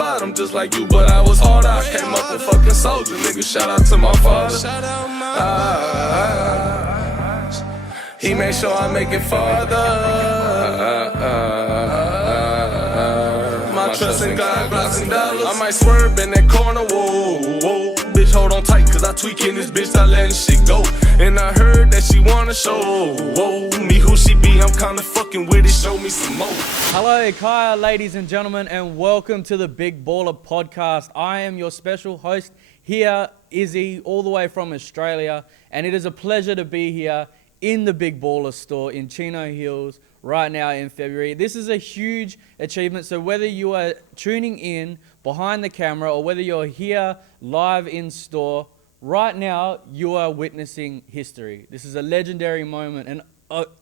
bottom just like you, but I was harder. I came up a fucking soldier, nigga. Shout out to my father. He made sure I make it farther. My trust in God, blocks and dollars. I might swerve in that corner, whoa. Bitch, hold on tight, cause I tweaking this bitch, I letting shit go. And I heard that she wanna show me who she be, I'm kinda fucking with it, show me some more. Hello, Kiya, ladies and gentlemen, and welcome to the Big Baller Podcast. I am your special host here, IZY, all the way from Australia, and it is a pleasure to be here in the Big Baller store in Chino Hills right now in February. This is a huge achievement, so whether you are tuning in behind the camera or whether you're here live in store, right now you are witnessing history. This is a legendary moment, and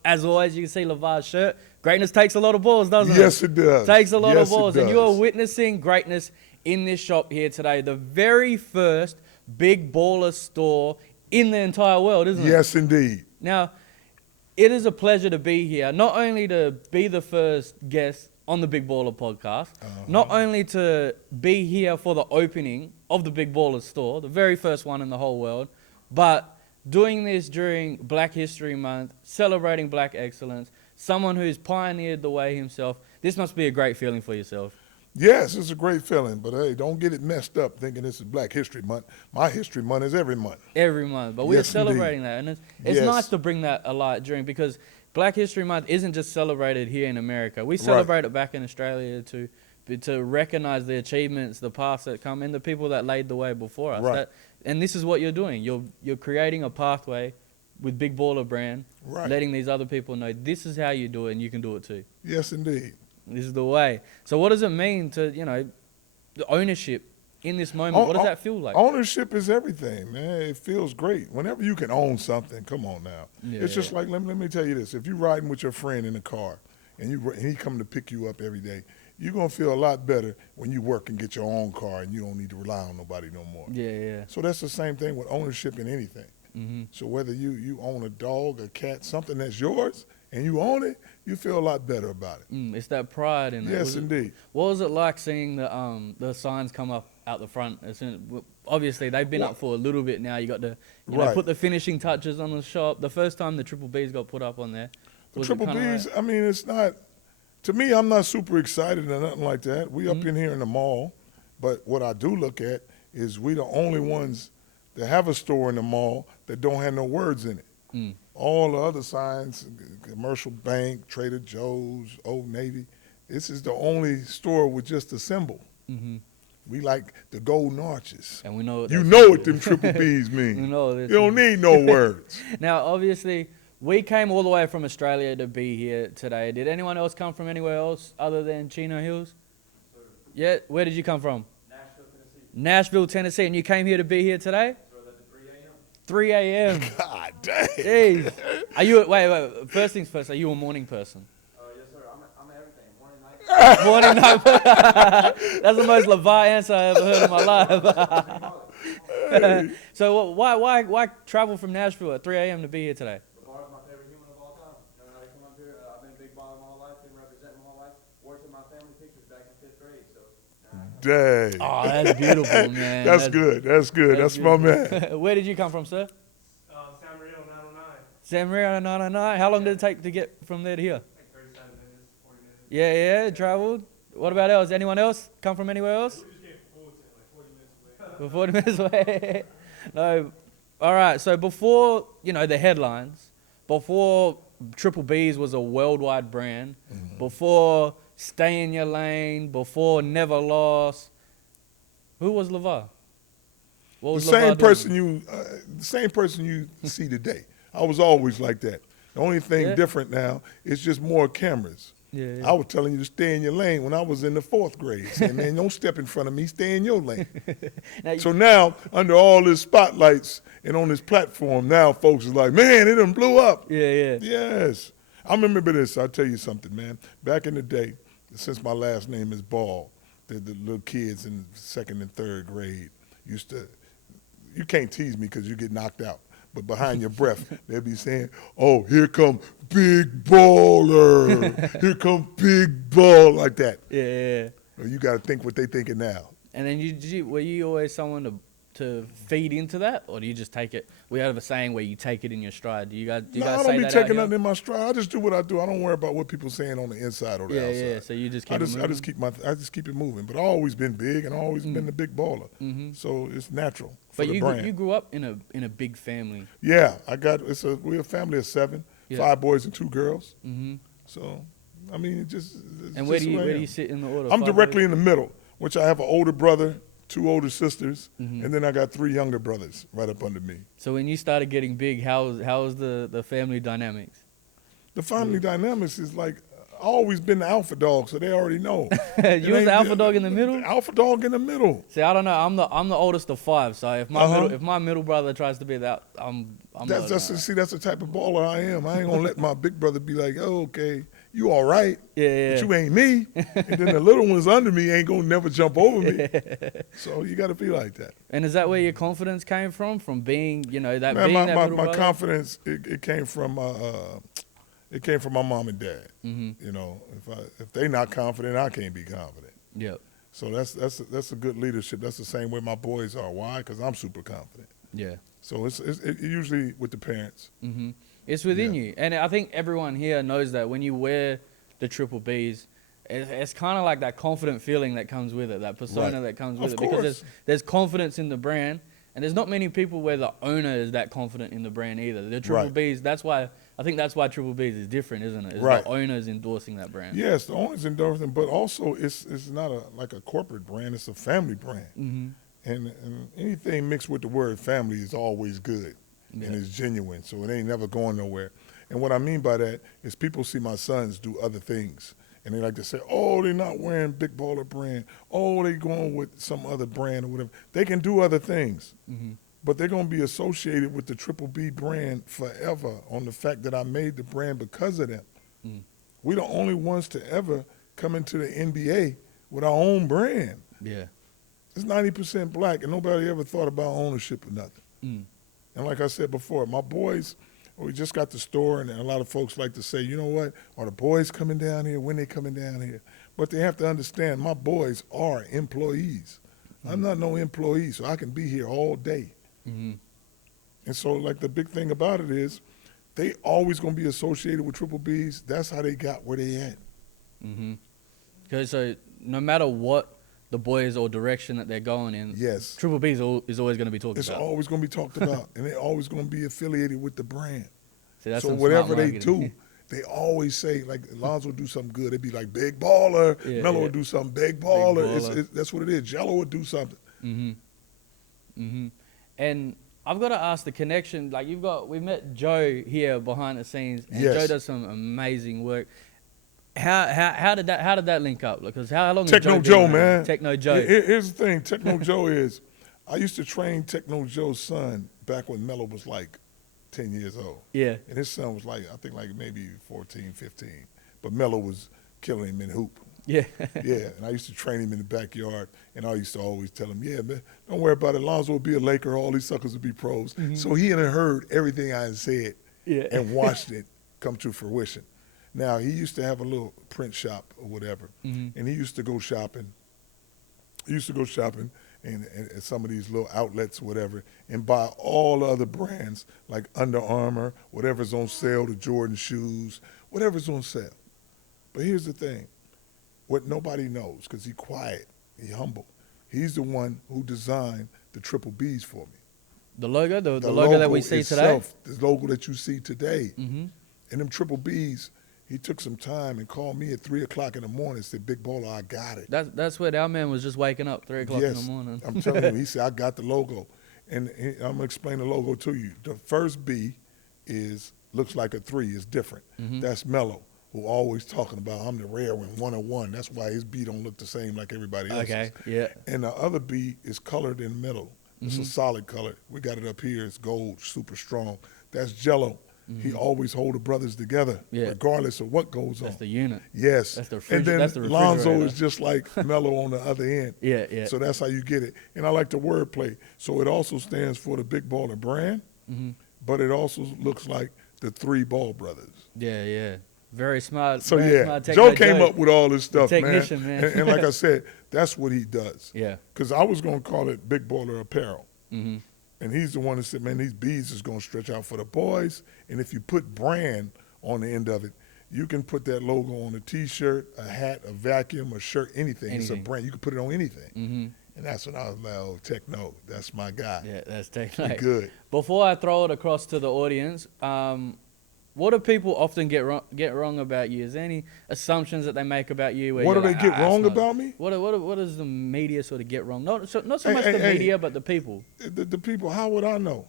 as always, you can see LaVar's shirt. Greatness takes a lot of balls, doesn't it? Yes, it does. Takes a lot of balls, and you are witnessing greatness in this shop here today. The very first Big Baller store in the entire world, isn't it? Yes, indeed. Now, it is a pleasure to be here, not only to be the first guest on the Big Baller Podcast, not only to be here for the opening of the Big Baller store, the very first one in the whole world, but doing this during Black History Month, celebrating Black excellence, someone who's pioneered the way himself. This must be a great feeling for yourself. Yes, it's a great feeling, but hey, don't get it messed up thinking this is Black History Month. My History Month is every month. Every month, but we're celebrating that, and it's Yes. nice to bring that a lot during, because Black History Month isn't just celebrated here in America. We celebrate it back in Australia to recognize the achievements, the past that come, and the people that laid the way before us. Right. And this is what you're doing. You're creating a pathway with Big Baller brand, letting these other people know this is how you do it, and you can do it too. Yes, indeed. This is the way. So what does it mean to, the ownership in this moment? What does that feel like? Ownership is everything, man. It feels great. Whenever you can own something, come on now. It's just like, let me tell you this. If you're riding with your friend in the car and he coming to pick you up every day, you're going to feel a lot better when you work and get your own car and you don't need to rely on nobody no more. Yeah. So that's the same thing with ownership in anything. Mm-hmm. So whether you own a dog, a cat, something that's yours, and you own it, you feel a lot better about it. It's that pride in it. Yes, indeed. What was it like seeing the signs come up out the front? Obviously, they've been up for a little bit now. You got to put the finishing touches on the shop. The first time the Triple Bs got put up on there. The Triple Bs, I mean, it's not, to me, I'm not super excited or nothing like that. We up in here in the mall, but what I do look at is we the only ones that have a store in the mall that don't have no words in it. All the other signs, Commercial Bank, Trader Joe's, Old Navy, this is the only store with just a symbol. Mm-hmm. We like the golden arches. And we know what them Triple Bs mean. You don't need no words. Now, obviously, we came all the way from Australia to be here today. Did anyone else come from anywhere else other than Chino Hills? Yeah, where did you come from? Nashville, Tennessee. And you came here to be here today? 3 a.m. God dang. Jeez. Are you, wait, first things first, are you a morning person? Yes, sir. I'm everything. Morning, night. Morning, night. That's the most LaVar answer I ever heard in my life. So why travel from Nashville at 3 a.m. to be here today? LaVar is my favorite human of all time. You know how to come up here? I've been a big baller my whole life, been representing my whole life, worked with my family pictures back in 5th grade. So. Dang. Oh, that's beautiful, man. That's good. That's my man. Where did you come from, sir? San Marino, 909. San Marino, 909. How long did it take to get from there to here? Like 37 minutes, 40 minutes. Yeah, traveled. What about else? Anyone else come from anywhere else? We just came from Fullerton, like 40 minutes away. 40 minutes away. No. All right. So before, the headlines, before Triple Bs was a worldwide brand, before Stay in Your Lane, before Never Lost, who was LaVar? What was The same person you see today. I was always like that. The only thing different now is just more cameras. Yeah. I was telling you to stay in your lane when I was in the 4th grade. Saying, man, don't step in front of me, stay in your lane. So now, under all this spotlights and on this platform, now folks is like, man, it done blew up. Yeah. Yes. I remember this. I'll tell you something, man. Back in the day, since my last name is Ball, the little kids in 2nd and 3rd grade used to, you can't tease me because you get knocked out. But behind your breath, they'll be saying, oh, here come Big Baller. Here come Big Ball, like that. Yeah. You got to think what they thinking now. And then were you always someone to feed into that, or do you just take it? We have a saying where you take it in your stride. Do you guys say that? I don't be taking nothing in my stride. I just do what I do. I don't worry about what people saying on the inside or the outside. Yeah. So you just keep it moving? I just keep it moving. But I've always been big and always been the big baller. So it's natural for the brand. You grew up in a big family. Yeah, we're a family of 7, 5 boys and 2 girls. So I mean, And where do you sit in the order? I'm directly in the middle, which I have an older brother, 2 older sisters, and then I got 3 younger brothers right up under me. So when you started getting big, how was the family dynamics? The family dynamics is like, I always been the alpha dog, so they already know. You was the alpha dog in the middle? Alpha dog in the middle. See, I don't know. I'm the oldest of 5, so if my middle brother tries to be that, See, that's the type of baller I am. I ain't gonna let my big brother be like, oh, okay, you all right, but you ain't me. And then the little ones under me ain't gonna never jump over me. So you got to be like that. And is that where your confidence came from being, being that my brother? confidence, it came from my mom and dad. You know, if they not confident, I can't be confident. Yep. So that's a good leadership. That's the same way my boys are. Why? Because I'm super confident. Yeah. So it's usually with the parents. It's within you. And I think everyone here knows that when you wear the triple Bs, it's kind of like that confident feeling that comes with it, that persona that comes with it. Because there's confidence in the brand, and there's not many people where the owner is that confident in the brand either. The triple Bs, I think that's why triple Bs is different, isn't it? It's the owners endorsing that brand. Yes, the owners endorsing, but also it's not like a corporate brand, it's a family brand. And anything mixed with the word family is always good and it's genuine, so it ain't never going nowhere. And what I mean by that is people see my sons do other things, and they like to say, oh, they're not wearing Big Baller brand. Oh, they going with some other brand or whatever. They can do other things, but they're going to be associated with the Triple B brand forever on the fact that I made the brand because of them. We're the only ones to ever come into the NBA with our own brand. Yeah. It's 90% black, and nobody ever thought about ownership or nothing. And like I said before, my boys, we just got the store, and a lot of folks like to say, you know what, are the boys coming down here? When they coming down here? But they have to understand, my boys are employees. I'm not no employee, so I can be here all day. And so, like, the big thing about it is they always going to be associated with Triple Bs. That's how they got where they at. Okay, so no matter what the boys or direction that they're going in, Triple B is always going to be talked about. It's always going to be talked about, and they're always going to be affiliated with the brand. See, that's so whatever they do, they always say, like, Lonzo do something good, they'd be like, big baller. Melo would do something, big baller. That's what it is. Gelo would do something. And I've got to ask the connection, like we met Joe here behind the scenes, and Joe does some amazing work. How did that link up? Because how long? Techno Joe, man. Techno Joe. Here's the thing. Techno Joe is, I used to train Techno Joe's son back when Melo was like 10 years old. Yeah. And his son was like, I think like maybe 14, 15. But Melo was killing him in hoop. Yeah. Yeah. And I used to train him in the backyard, and I used to always tell him, yeah, man, don't worry about it. Lonzo will be a Laker. All these suckers will be pros. So he had heard everything I had said and watched it come to fruition. Now, he used to have a little print shop or whatever, and he used to go shopping. And at some of these little outlets or whatever, and buy all the other brands like Under Armour, whatever's on sale, the Jordan shoes, whatever's on sale. But here's the thing. What nobody knows, because he's quiet, he's humble, he's the one who designed the Triple Bs for me. The logo? The logo that we see itself, today? The logo that you see today. And them Triple Bs, he took some time and called me at 3 o'clock in the morning and said, Big Baller, I got it. That's what our man was just waking up, 3 o'clock in the morning. I'm telling you, he said, I got the logo. And I'm going to explain the logo to you. The first B looks like a 3, it's different. That's Melo, who always talking about, I'm the rare one, 101. That's why his B don't look the same like everybody else's. Okay, yeah. And the other B is colored in the middle. It's a solid color. We got it up here. It's gold, super strong. That's Gelo. He always hold the brothers together, regardless of what goes on. That's the unit. Yes. That's the and then Lonzo is just like Melo on the other end. Yeah. So that's how you get it. And I like the wordplay. So it also stands for the Big Baller brand, but it also looks like the 3 Ball brothers. Yeah. Very smart. So very yeah, smart. Take Joe no came joke. up with all this stuff, Technician, man. And like I said, that's what he does. Yeah. Because I was gonna call it Big Baller Apparel, Mm-hmm. and he's the one that said, "Man, these bees is gonna stretch out for the boys, and if you put brand on the end of it, you can put that logo on a T-shirt, a hat, a vacuum, a shirt, anything. It's a Anything. brand. You can put it on anything." Mm-hmm. And that's when I was like, "Oh, Techno, that's my guy. Yeah, that's He technique. good." Before I throw it across to the audience, what do people often get wrong about you? Is there any assumptions that they make about you? Where What do you're they like, get "Ah, wrong it's not-" about me? What does the media sort of get wrong? Not so Hey, much hey, the hey. media, but the people. The people, how would I know?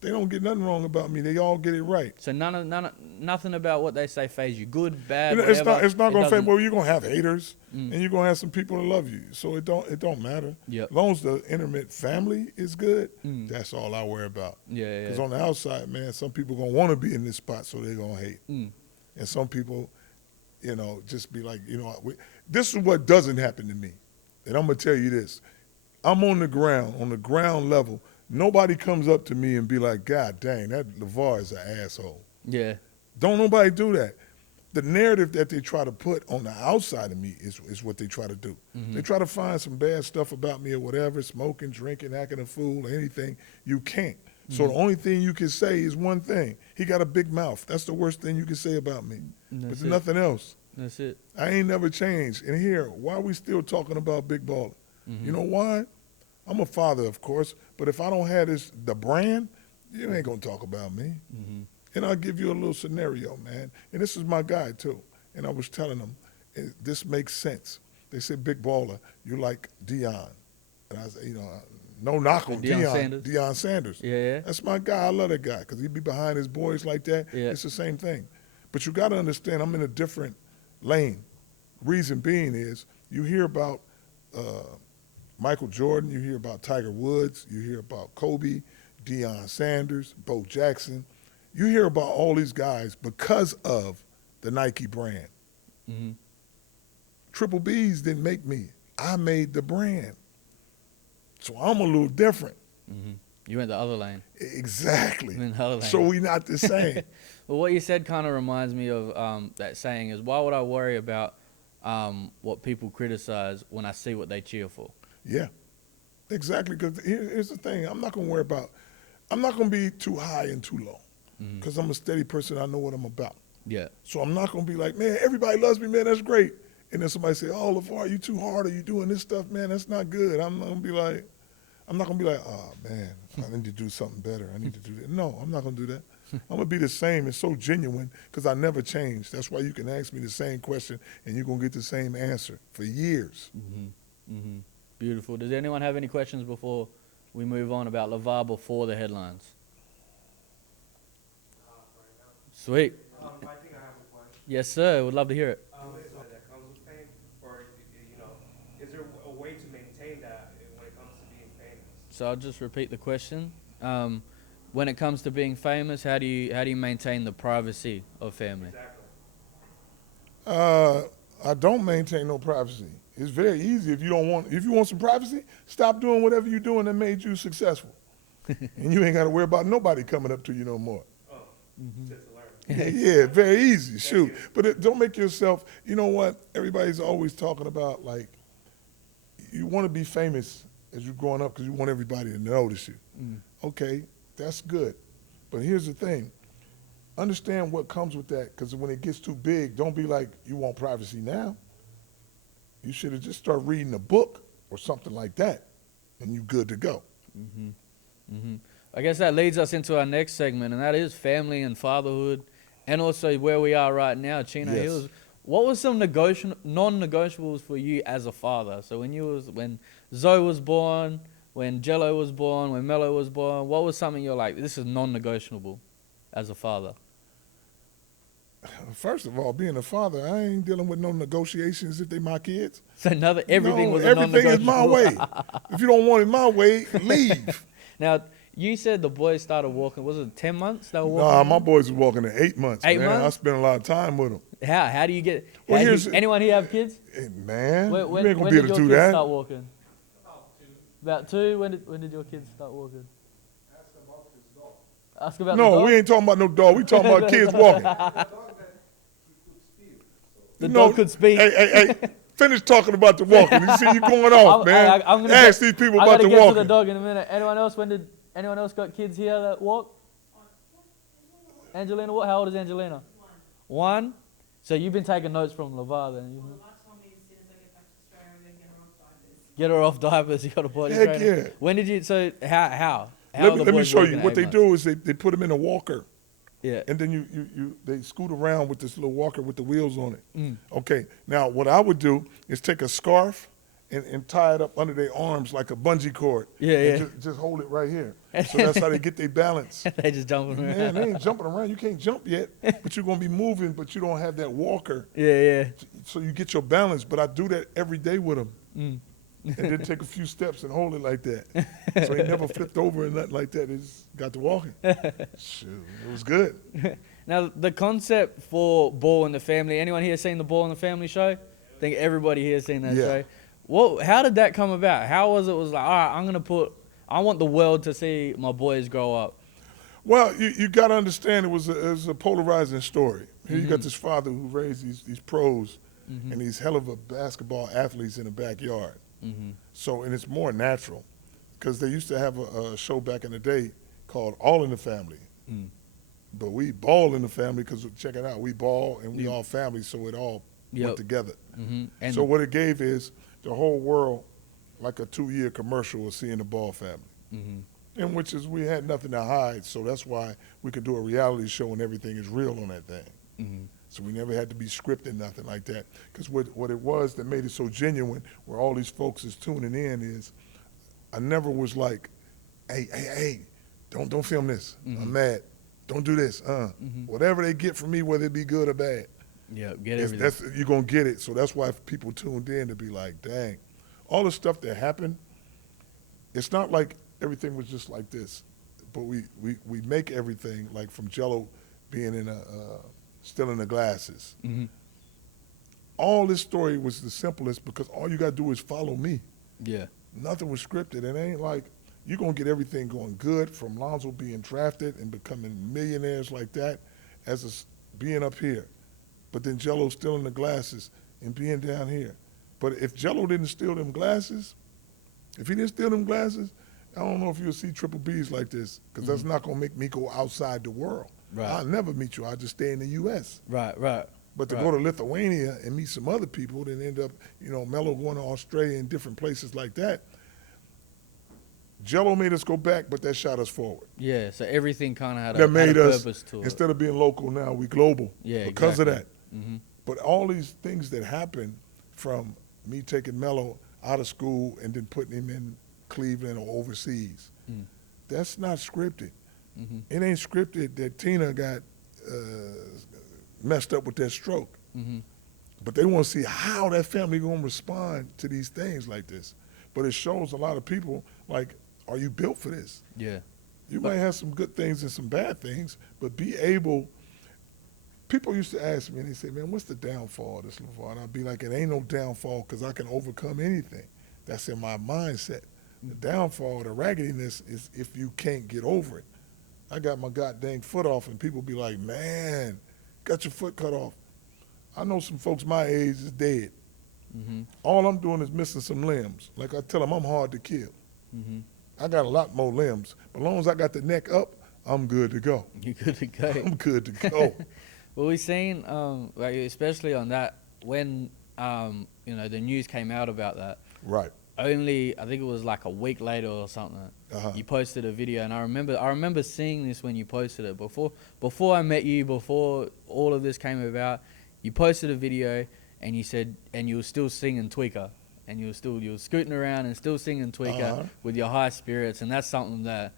They don't get nothing wrong about me. They all get it right. So nothing about what they say phase you. Good, bad, You know, it's whatever. not gonna doesn't- say, well, you're gonna have haters, Mm. and you're gonna have some people that love you. So it don't matter. Yep. As long as the intimate family is good, Mm. that's all I worry about. Yeah, Because yeah. on the outside, man, some people gonna want to be in this spot, so they're gonna hate, Mm. and some people, just be like, this is what doesn't happen to me, and I'm gonna tell you this: I'm on the ground level. Nobody comes up to me and be like, "God dang, that LaVar is an asshole." Yeah. Don't nobody do that. The narrative that they try to put on the outside of me is what they try to do. Mm-hmm. They try to find some bad stuff about me or whatever, smoking, drinking, acting a fool, or anything. You can't. So Mm-hmm. the only thing you can say is one thing. He got a big mouth. That's the worst thing you can say about me. But That's there's it. nothing else. That's it. I ain't never changed. And here, why are we still talking about Big Baller? You know why? I'm a father, of course, but if I don't have the brand, you ain't gonna talk about me. Mm-hmm. And I'll give you a little scenario, man. And this is my guy too. And I was telling them, this makes sense. They said, "Big Baller, you like Deion." And I said, no knock on Deion Deion. Sanders. Deion Sanders. Yeah. That's my guy. I love that guy because he be behind his boys like that. Yeah. It's the same thing. But you got to understand, I'm in a different lane. Reason being is you hear about Michael Jordan, you hear about Tiger Woods, you hear about Kobe, Deion Sanders, Bo Jackson. You hear about all these guys because of the Nike brand. Mm-hmm. Triple B's didn't make me. I made the brand. So I'm a little different. Mm-hmm. You went the other lane. Exactly. You went the other lane. So we not the same. Well, what you said kind of reminds me of that saying is, why would I worry about what people criticize when I see what they cheer for? Yeah, exactly. Because here's the thing. I'm not going to be too high and too low because I'm a steady person. I know what I'm about. Yeah. So I'm not going to be like, "Man, everybody loves me, man. That's great." And then somebody say, "Oh, LaVar, you too hard. Are you doing this stuff, man? That's not good." I'm not going to be like, "Oh, man, I need to do something better. I need to do that." No, I'm not going to do that. I'm going to be the same and so genuine because I never change. That's why you can ask me the same question and you're going to get the same answer for years. Mm-hmm. Mm-hmm. Beautiful. Does anyone have any questions before we move on about LaVar before the headlines? Sweet. I think I have a question. Yes, sir. Would love to hear it. So that comes with fame, or is there a way to maintain that when it comes to being famous? So I'll just repeat the question. When it comes to being famous, how do you maintain the privacy of family? Exactly. I don't maintain no privacy. It's very easy if you want some privacy, stop doing whatever you're doing that made you successful. And you ain't got to worry about nobody coming up to you no more. Oh, just to learn. Yeah, very easy. Shoot. But don't make yourself, you know what? Everybody's always talking about, like, you want to be famous as you're growing up because you want everybody to notice you. Okay, that's good. But here's the thing. Understand what comes with that, because when it gets too big, don't be like, you want privacy now. You should have just started reading a book or something like that, and you good to go. Mm-hmm. Mm-hmm. I guess that leads us into our next segment, and that is family and fatherhood, and also where we are right now, Chino Yes. Hills. What was some non-negotiables for you as a father? So when Zoe was born, when Gelo was born, when Melo was born, what was something you're like, this is non-negotiable as a father? First of all, being a father, I ain't dealing with no negotiations if they my kids. So everything No, was a everything is my non-negotiable. way. If you don't want it my way, leave. Now, you said the boys started walking, was it 10 months they were Nah, walking? my boys was walking at 8 months. 8 man. months? I spent a lot of time with them. How do you get, Well, here's- anyone here have kids? Hey, man, When you ain't gonna when be did able your to do kids that. start walking? About two? When did your kids start walking? Ask about the No, dog. we ain't talking about no dog. We talking about kids walking. The dog could speak. Hey, finish talking about the walking. You see you going off, man. I'm gonna Ask these people about the I gotta get walking. to the dog in a minute. Anyone else got kids here that walk? Angelina, how old is Angelina? One. So you've been taking notes from LaVar then? Well, LaVar told me as soon as I get back to Australia, I'm going to Get her off diapers. You got a body Heck trainer. yeah. When did you? So how? Let me show you. What they do is they put them in a walker. Yeah. And then they scoot around with this little walker with the wheels on it. Mm. Okay. Now what I would do is take a scarf and tie it up under their arms like a bungee cord. Yeah. Just hold it right here. So that's how they get their balance. They just jumping around. Man, they ain't jumping around. You can't jump yet, but you're gonna be moving, but you don't have that walker. Yeah. So you get your balance. But I do that every day with them. Mm. And then take a few steps and hold it like that. So he never flipped over and nothing like that. He just got to walking. Shoot, it was good. Now, the concept for Ball in the Family, anyone here seen the Ball in the Family show? I think everybody here seen that Yeah. show. How did that come about? How was it like, all right, I want the world to see my boys grow up. Well, you got to understand it was a polarizing story. Here you got this father who raised these pros and these hell of a basketball athletes in the backyard. Mm-hmm. So, and it's more natural because they used to have a show back in the day called All in the Family. Mm. But we ball in the family because, check it out, we ball and we all family, so it all went together. Mm-hmm. And So what it gave is the whole world like a 2-year commercial of seeing the Ball family. Mm-hmm. In which is we had nothing to hide, so that's why we could do a reality show and everything is real on that thing. Mm-hmm. So we never had to be scripted, nothing like that. Because what it was that made it so genuine, where all these folks is tuning in, is I never was like, hey, don't film this. I'm mad. Don't do this. Whatever they get from me, whether it be good or bad, yeah, get everything. you're going to get it. So that's why people tuned in to be like, dang. All the stuff that happened, it's not like everything was just like this. But we make everything, like from Gelo being in still in the glasses. Mm-hmm. All this story was the simplest because all you got to do is follow me. Yeah. Nothing was scripted. It ain't like you're going to get everything going good from Lonzo being drafted and becoming millionaires like that being up here. But then Gelo's still in the glasses and being down here. But if Gelo didn't steal them glasses, if he didn't steal them glasses, I don't know if you'll see triple Bs like this because that's not going to make me go outside the world. Right. I'll never meet you. I'll just stay in the U.S. Right. But to go to Lithuania and meet some other people, then end up, Melo going to Australia and different places like that. Gelo made us go back, but that shot us forward. Yeah, so everything kind of had That made a us, purpose to it. instead of being local now, we global. Yeah, because exactly. of that. Mm-hmm. But all these things that happened from me taking Melo out of school and then putting him in Cleveland or overseas, that's not scripted. Mm-hmm. It ain't scripted that Tina got messed up with that stroke. Mm-hmm. But they want to see how that family going to respond to these things like this. But it shows a lot of people, like, are you built for this? Yeah. You might have some good things and some bad things, but be able. People used to ask me, and they say, man, what's the downfall of this, LaVar? And I'd be like, it ain't no downfall because I can overcome anything. That's in my mindset. The downfall, the raggediness is if you can't get over it. I got my goddamn foot off, and people be like, man, got your foot cut off. I know some folks my age is dead. Mm-hmm. All I'm doing is missing some limbs. Like I tell them, I'm hard to kill. Mm-hmm. I got a lot more limbs. But as long as I got the neck up, I'm good to go. You good to go. I'm good to go. Well, we've seen, like especially on that, when the news came out about that. Right. Only, I think it was like a week later or something. You posted a video, and I remember seeing this when you posted it. Before I met you, before all of this came about, you posted a video, and you said, and you were still singing Tweaker, and you were scooting around and still singing Tweaker with your high spirits, and that's something that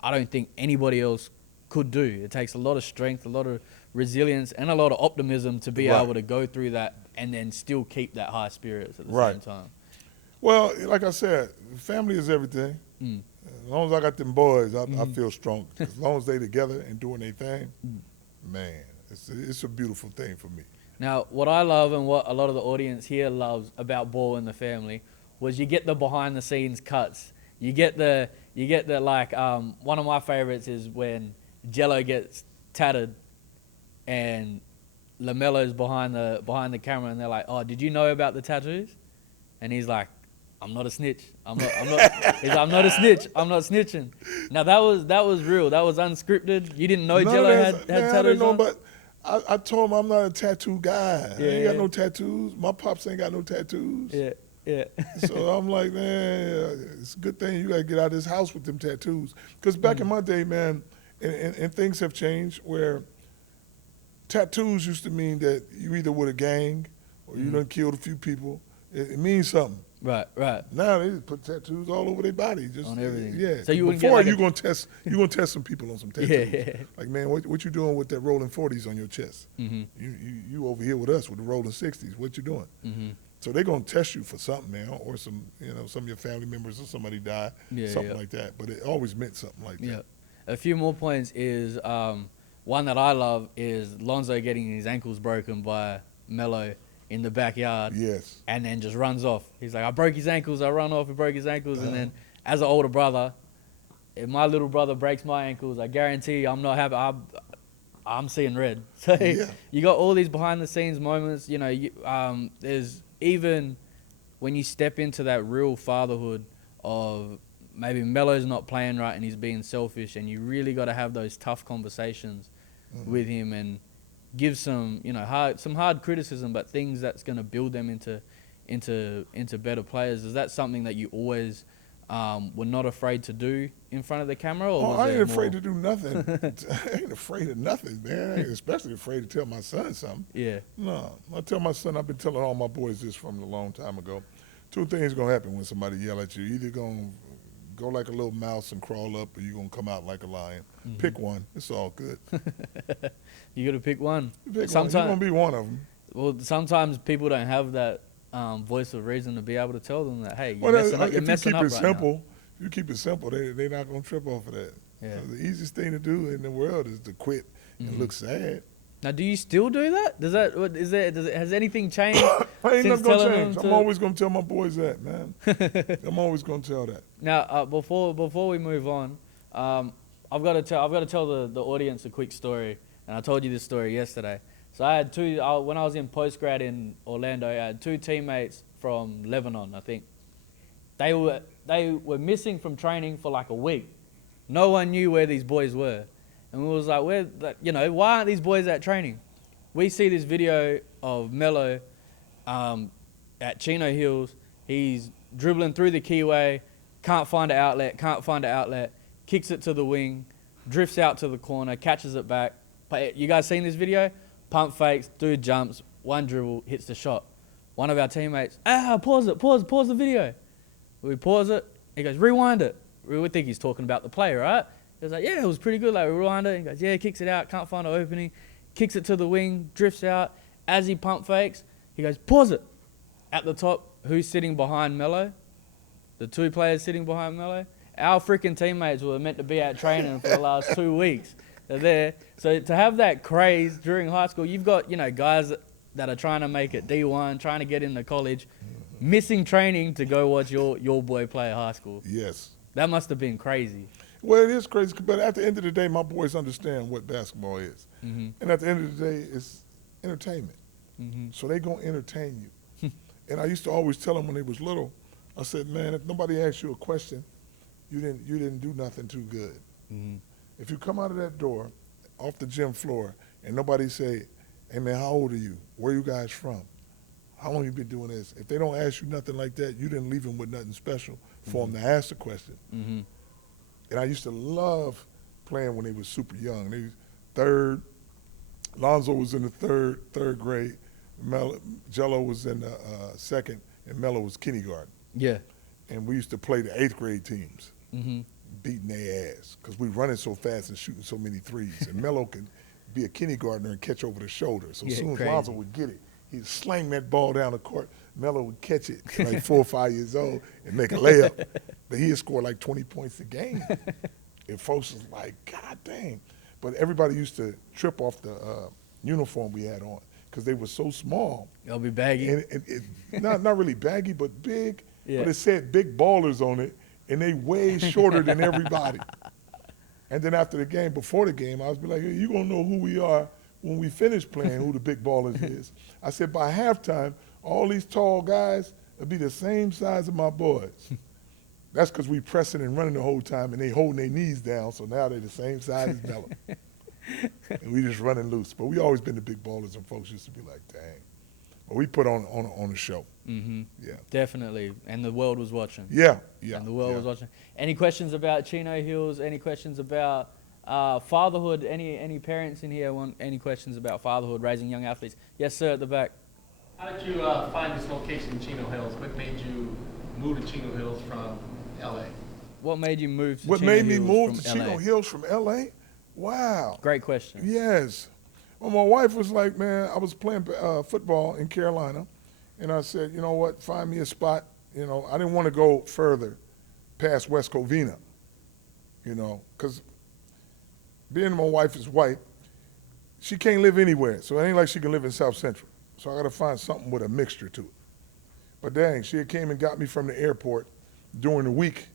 I don't think anybody else could do. It takes a lot of strength, a lot of resilience, and a lot of optimism to be able to go through that and then still keep that high spirits at the same time. Well, like I said, family is everything. As long as I got them boys, I feel strong. As long as they together and doing their thing, man, it's a beautiful thing for me. Now, what I love and what a lot of the audience here loves about Ball in the Family was you get the behind the scenes cuts. You get the like one of my favorites is when Gelo gets tatted and LaMelo's behind the camera, and they're like, "Oh, did you know about the tattoos?" And he's like, "I'm not a snitch. I'm not." He's like, "I'm not a snitch. I'm not snitching." Now that was real. That was unscripted. You didn't know Gelo had tattoos I didn't know, on? but I told him I'm not a tattoo guy. I ain't got Yeah. no tattoos. My pops ain't got no tattoos. Yeah. So I'm like, man, it's a good thing you got to get out of this house with them tattoos. Because back in my day, man, and things have changed where tattoos used to mean that you either with a gang or you done killed a few people. It means something. Right. Now they just put tattoos all over their body, just On everything. Yeah. So you wouldn't get before like you gonna test some people on some tattoos. Yeah. Like, man, what you doing with that rolling 40s on your chest? Mm-hmm. You over here with us with the rolling 60s. What you doing? Mm-hmm. So they're gonna test you for something now, or some of your family members or somebody died, something like that. But it always meant something like that. Yeah. A few more points is one that I love is Lonzo getting his ankles broken by Melo in the backyard. Yes. And then just runs off. He's like, I broke his ankles. I run off. He broke his ankles. And then as an older brother, if my little brother breaks my ankles, I guarantee I'm not happy. I'm seeing red. So you got all these behind the scenes moments. You know, there's even when you step into that real fatherhood of maybe Melo's not playing right and he's being selfish, and you really got to have those tough conversations with him and give some, hard criticism, but things that's going to build them into better players. Is that something that you always were not afraid to do in front of the camera? Or I ain't afraid to do nothing. I ain't afraid of nothing, man. I ain't especially afraid to tell my son something. Yeah. No, I tell my son, I've been telling all my boys this from a long time ago. Two things going to happen when somebody yell at you. Either going to go like a little mouse and crawl up, or you're going to come out like a lion. Mm-hmm. Pick one. It's all good. You got to pick one. Pick one. You're going to be one of them. Well, sometimes people don't have that voice of reason to be able to tell them that, hey, you're messing up. You're messing up right now. If you keep it simple, they're not going to trip off of that. Yeah. So the easiest thing to do in the world is to quit and look sad. Now, do you still do that? Has anything changed? Ain't since nothing telling gonna them change. to- I'm always gonna tell my boys that, man. I'm always gonna tell that. Now, before we move on, I've got to tell the audience a quick story, and I told you this story yesterday. So I had when I was in postgrad in Orlando, I had two teammates from Lebanon, I think. They were missing from training for like a week. No one knew where these boys were. And we was like, why aren't these boys at training? We see this video of Melo at Chino Hills. He's dribbling through the keyway, can't find an outlet, kicks it to the wing, drifts out to the corner, catches it back. You guys seen this video? Pump fakes, dude jumps, one dribble, hits the shot. One of our teammates, pause the video. We pause it. He goes, rewind it. We think he's talking about the play, right? He was like, yeah, it was pretty good. Like, we rewind it. He goes, yeah, kicks it out, can't find an opening. Kicks it to the wing, drifts out. As he pump fakes, he goes, pause it. At the top, who's sitting behind Melo? The two players sitting behind Melo? Our freaking teammates were meant to be at training for the last 2 weeks. They're there. So to have that craze during high school, you've got, guys that are trying to make it D1, trying to get into college, missing training to go watch your boy play at high school. Yes. That must have been crazy. Well, it is crazy, but at the end of the day, my boys understand what basketball is. Mm-hmm. And at the end of the day, it's entertainment. Mm-hmm. So they going to entertain you. And I used to always tell them when they was little, I said, man, if nobody asks you a question, you didn't do nothing too good. Mm-hmm. If you come out of that door, off the gym floor, and nobody say, hey, man, how old are you? Where you guys from? How long you been doing this? If they don't ask you nothing like that, you didn't leave them with nothing special for them to ask the question. Mm-hmm. And I used to love playing when they was super young. They was third. Lonzo was in the third grade. Gelo was in the second, and Melo was kindergarten. Yeah. And we used to play the 8th grade teams, Mm-hmm. beating their ass because we running so fast and shooting so many threes. And Melo can be a kindergartner and catch over the shoulder. So as soon as crazy. Lonzo would get it, he'd slang that ball down the court. Melo would catch it like 4 or 5 years old and make a layup. But he'd score like 20 points a game. And folks was like, God dang. But everybody used to trip off the uniform we had on because they were so small. It'll be baggy. And not really baggy, but big. Yeah. But it said big ballers on it, and they way shorter than everybody. And then after the game, before the game, I was be like, hey, you going to know who we are when we finish playing who the big ballers is. I said, by halftime, all these tall guys will be the same size as my boys. That's because we pressing and running the whole time, and they holding their knees down, so now they're the same size as Melo. And we just running loose. But we always been the big ballers, and folks used to be like, dang. But we put on a show. Mm-hmm. Yeah. Definitely. And the world was watching. Yeah. And the world was watching. Any questions about Chino Hills? Any questions about fatherhood? Any parents in here want any questions about fatherhood, raising young athletes? Yes, sir, at the back. How did you find this location in Chino Hills? What made you move to Chino Hills from LA? What made you move to What Chino made me Hills move from to LA? Chino Hills from LA? Wow. Great question. Yes. Well, my wife was like, man, I was playing football in Carolina, and I said, you know what, find me a spot. You know, I didn't want to go further past West Covina, you know, because being my wife is white, she can't live anywhere. So it ain't like she can live in South Central. So I got to find something with a mixture to it. But dang, she had came and got me from the airport during the week,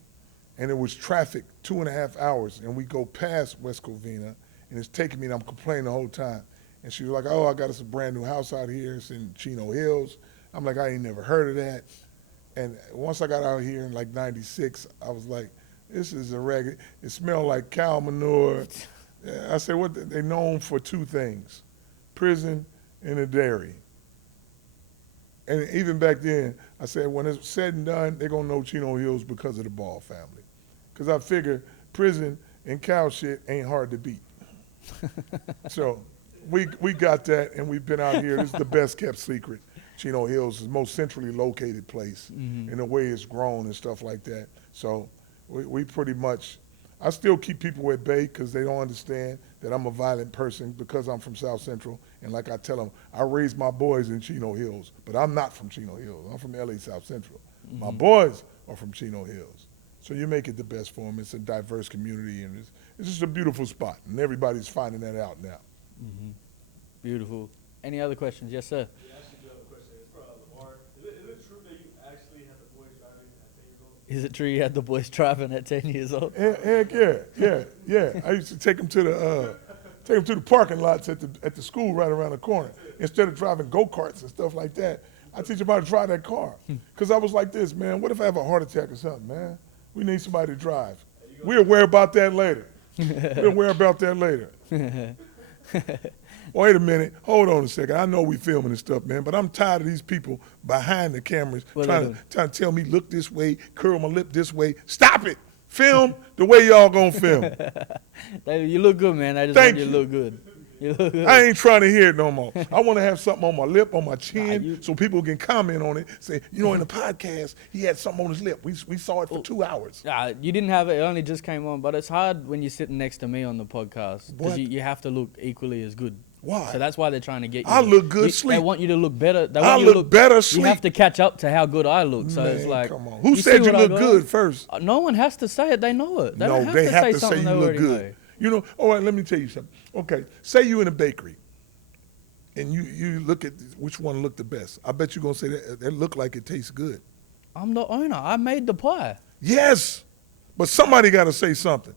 and it was traffic 2.5 hours, and we go past West Covina, and it's taking me, and I'm complaining the whole time. And she was like, oh, I got us a brand new house out here. It's in Chino Hills. I'm like, I ain't never heard of that. And once I got out here in like 96, I was like, this is a ragged, it smelled like cow manure. I said, what, they known for two things, prison and a dairy. And even back then, I said, when it's said and done, they're going to know Chino Hills because of the Ball family. Because I figure prison and cow shit ain't hard to beat. So we got that, and we've been out here. This is the best kept secret. Chino Hills is the most centrally located place in the way it's grown and stuff like that. So we pretty much, I still keep people at bay because they don't understand that I'm a violent person because I'm from South Central. And like I tell them, I raised my boys in Chino Hills, but I'm not from Chino Hills. I'm from LA South Central. My boys are from Chino Hills. So you make it the best for them. It's a diverse community, and it's just a beautiful spot, and everybody's finding that out now. Beautiful. Any other questions? Yes, sir. Yeah, I actually do have a question. It's for LaVar. Is it true that you actually had the boys driving at 10 years old? Is it true you had the boys driving at 10 years old? Heck yeah. I used to take them to the parking lots at the school right around the corner. Instead of driving go-karts and stuff like that, I teach them how to drive that car. Because I was like this, man, what if I have a heart attack or something, man? We need somebody to drive. We'll worry about that later. Wait a minute. Hold on a second. I know we filming and stuff, man, but I'm tired of these people behind the cameras trying to tell me, look this way, curl my lip this way. Stop it. Film the way y'all gonna film. You look good, man. I just Thank want you to you. look good. You look good. I ain't trying to hear it no more. I want to have something on my lip, on my chin, so people can comment on it. Say, you know, in the podcast, he had something on his lip. We saw it for 2 hours. You didn't have it. It only just came on. But it's hard when you're sitting next to me on the podcast because What? you have to look equally as good. Why? So that's why they're trying to get you. I look good They sleep. want you to look better. They I want you to look better sleep. You have to catch up to how good I look. So Man, it's like, come on. Who see said you what I look got good on? first? No one has to say it. They know it. They No, don't have they to have say to say something you they look already good. know. You know, all right, let me tell you something. Okay, say you in a bakery, and you look at which one looked the best. I bet you're going to say that look like it tastes good. I'm the owner. I made the pie. Yes, but somebody got to say something.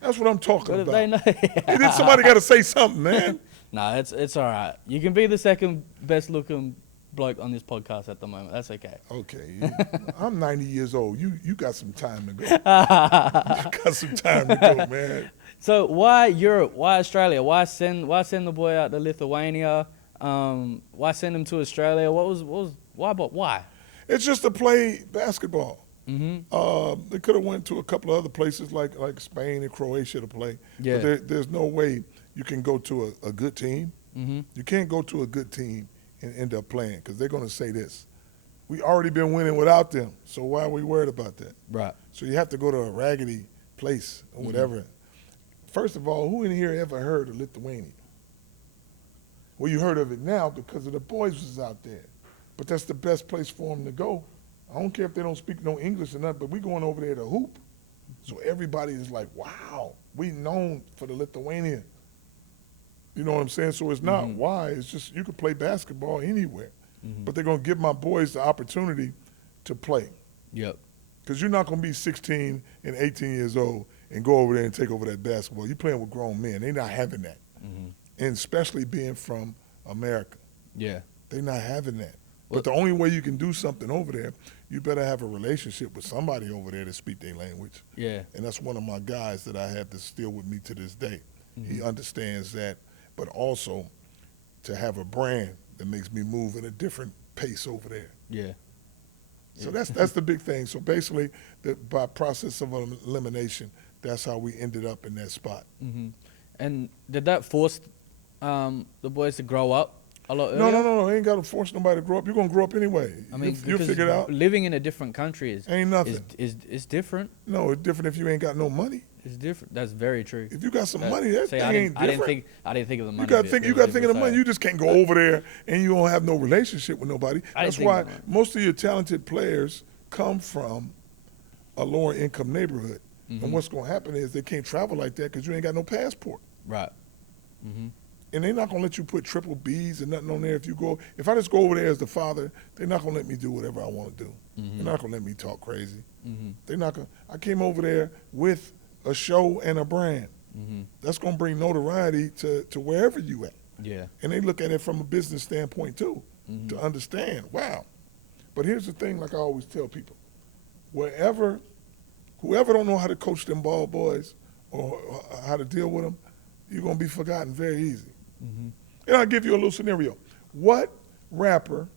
That's what I'm talking But if about. they know, And then somebody got to say something, man. nah, it's all right. You can be the second best looking bloke on this podcast at the moment. That's okay. Okay, I'm 90 years old. You got some time to go. You got some time to go, man. So why Europe? Why Australia? Why send the boy out to Lithuania? Why send him to Australia? Why? It's just to play basketball. Mm-hmm. They could have went to a couple of other places like Spain and Croatia to play. Yeah. But there's no way you can go to a good team. Mm-hmm. You can't go to a good team and end up playing because they're going to say this. We already been winning without them, so why are we worried about that? Right. So you have to go to a raggedy place or whatever. First of all, who in here ever heard of Lithuania? Well, you heard of it now because of the boys was out there. But that's the best place for them to go. I don't care if they don't speak no English or nothing, but we going over there to hoop. So everybody is like, wow, we known for the Lithuania. You know what I'm saying? So it's not why. It's just you could play basketball anywhere. But they're going to give my boys the opportunity to play. Yep. Because you're not going to be 16 and 18 years old and go over there and take over that basketball. You're playing with grown men. They're not having that. and especially being from America. Yeah. They're not having that. Well- But the only way you can do something over there, you better have a relationship with somebody over there that speak their language. Yeah. And that's one of my guys that I have that's still with me to this day. He Mm-hmm. understands that, but also to have a brand that makes me move at a different pace over there. Yeah. So that's the big thing. So basically, by process of elimination, that's how we ended up in that spot. Mm-hmm. And did that force the boys to grow up a lot No, earlier? no. Ain't got to force nobody to grow up. You're going to grow up anyway. I mean, you because figure it out. living in a different country Ain't nothing. is different. No, it's different if you ain't got no money. It's different. That's very true. If you got some money, that See, thing ain't different. I didn't think of the money. You got to bit, think. but You got to people think of the say money. it. You just can't go over there and you don't have no relationship with nobody. I That's didn't why think of that. most of your talented players come from a lower income neighborhood. Mm-hmm. And what's going to happen is they can't travel like that because you ain't got no passport. Right. Mm-hmm. And they're not going to let you put triple B's and nothing on there if you go. If I just go over there as the father, they're not going to let me do whatever I want to do. Mm-hmm. They're not going to let me talk crazy. Mm-hmm. They're not going. I came over there with a show and a brand. Mm-hmm. That's going to bring notoriety to wherever you at. Yeah. And they look at it from a business standpoint too, Mm-hmm. to understand. Wow. But here's the thing, like I always tell people, whoever don't know how to coach them ball boys or how to deal with them, you're going to be forgotten very easy. Mm-hmm. And I'll give you a little scenario. What rapper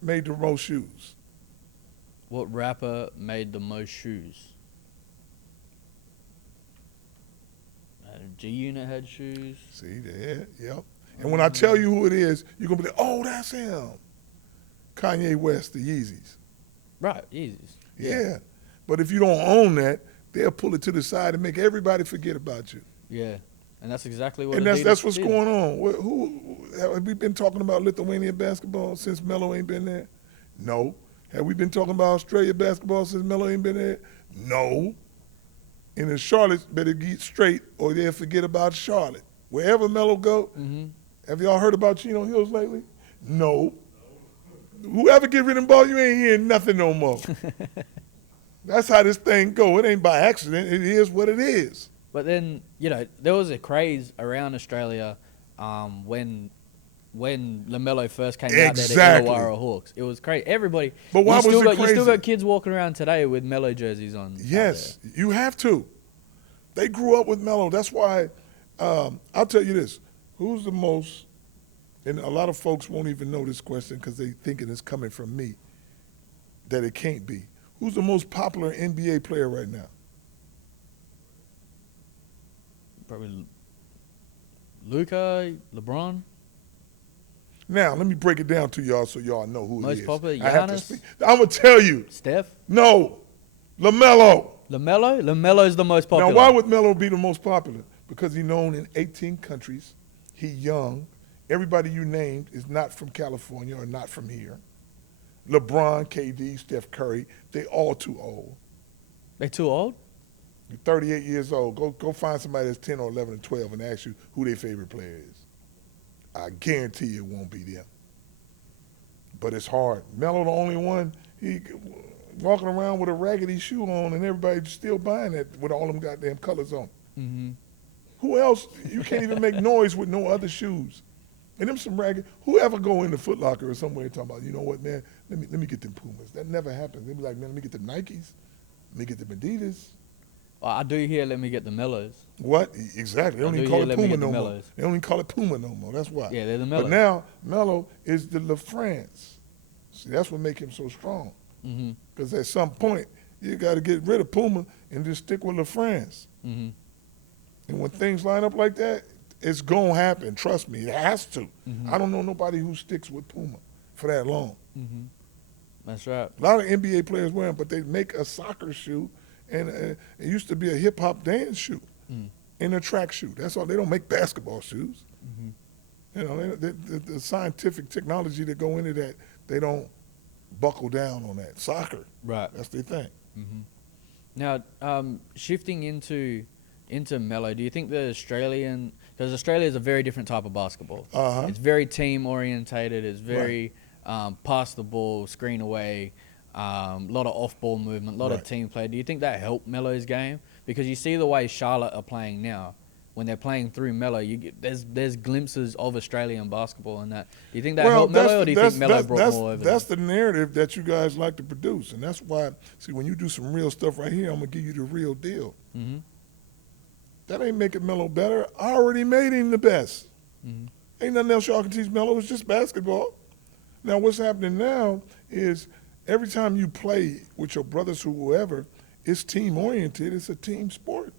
made the most shoes? What rapper made the most shoes? G-Unit had shoes. See there, yep. And when I tell you who it is, you're going to be like, oh, that's him. Kanye West, the Yeezys. Right. Yeezys. Yeah. But if you don't own that, they'll pull it to the side and make everybody forget about you. Yeah. And that's exactly what. And Adidas that's what's did. going on. Who have we been talking about Lithuania basketball since Melo ain't been there? No. Have we been talking about Australia basketball since Melo ain't been there? No. And the Charlotte better get straight or they'll forget about Charlotte. Wherever Melo go, Mm-hmm. have y'all heard about Chino Hills lately? No. Whoever get rid of the ball, you ain't hearing nothing no more. That's how this thing go. It ain't by accident. It is what it is. But then, there was a craze around Australia when LaMelo first came out there, the Exactly. Illawarra Hawks. It was crazy. Everybody. But why you was still it got, You still crazy? got kids walking around today with Melo jerseys on. out Yes, you have to. They grew up with Melo. That's why, I'll tell you this. Who's the most, and a lot of folks won't even know this question because they thinking it's coming from me, that it can't be. Who's the most popular NBA player right now? there. Probably Luka, LeBron. Now, let me break it down to y'all so y'all know who Most it is. popular, I have to Giannis? speak. I'm going to tell you. Steph. No. LaMelo. LaMelo's the most popular. Now, why would Melo be the most popular? Because he's known in 18 countries. He young. Everybody you named is not from California or not from here. LeBron, KD, Steph Curry, they all too old. They too old? You're 38 years old. Go find somebody that's 10 or 11 or 12 and ask you who their favorite player is. I guarantee you it won't be them. But it's hard. Melo the only one, he walking around with a raggedy shoe on and everybody's still buying it with all them goddamn colors on. Mm-hmm. Who else? You can't even make noise with no other shoes. And them some ragged. Whoever go into Foot Locker or somewhere talking about, you know what, man? Let me get them Pumas. That never happens. They be like, man, let me get them Nikes. Let me get them Adidas. Well, I do hear let me get the Melos. What? Exactly. They don't I even do call hear it let me Puma get the no more. Melos. They don't even call it Puma no more. That's why. Yeah, they're the Melos. But now Melo is the La France. See, that's what makes him so strong. Mm-hmm. Because at some point you got to get rid of Puma and just stick with La France. Mm-hmm. And when things line up like that, it's gonna happen. Trust me, it has to. Mm-hmm. I don't know nobody who sticks with Puma for that long. Mm-hmm. That's right. A lot of NBA players wear them, but they make a soccer shoe, and it used to be a hip hop dance shoe and a track shoe. That's all. They don't make basketball shoes. Mm-hmm. You know, the scientific technology that go into that, they don't buckle down on that. Soccer, Right. that's their thing. Mm-hmm. Now, shifting into Melo, do you think the Australian, because Australia is a very different type of basketball. Uh-huh. It's very team orientated. It's very pass the ball, screen away, a lot of off ball movement, a lot of Right. team play. Do you think that helped Melo's game? Because you see the way Charlotte are playing now. when they're playing through Melo, there's glimpses of Australian basketball in that. Do you think that helped Melo, or do you think Melo brought more over? That's the narrative that you guys like to produce, and that's why. See, when you do some real stuff right here, I'm gonna give you the real deal. Mm-hmm. That ain't making Melo better. I already made him the best. Mm-hmm. Ain't nothing else y'all can teach Melo. It's just basketball. Now, what's happening now is every time you play with your brothers or whoever, it's team-oriented. It's a team sport.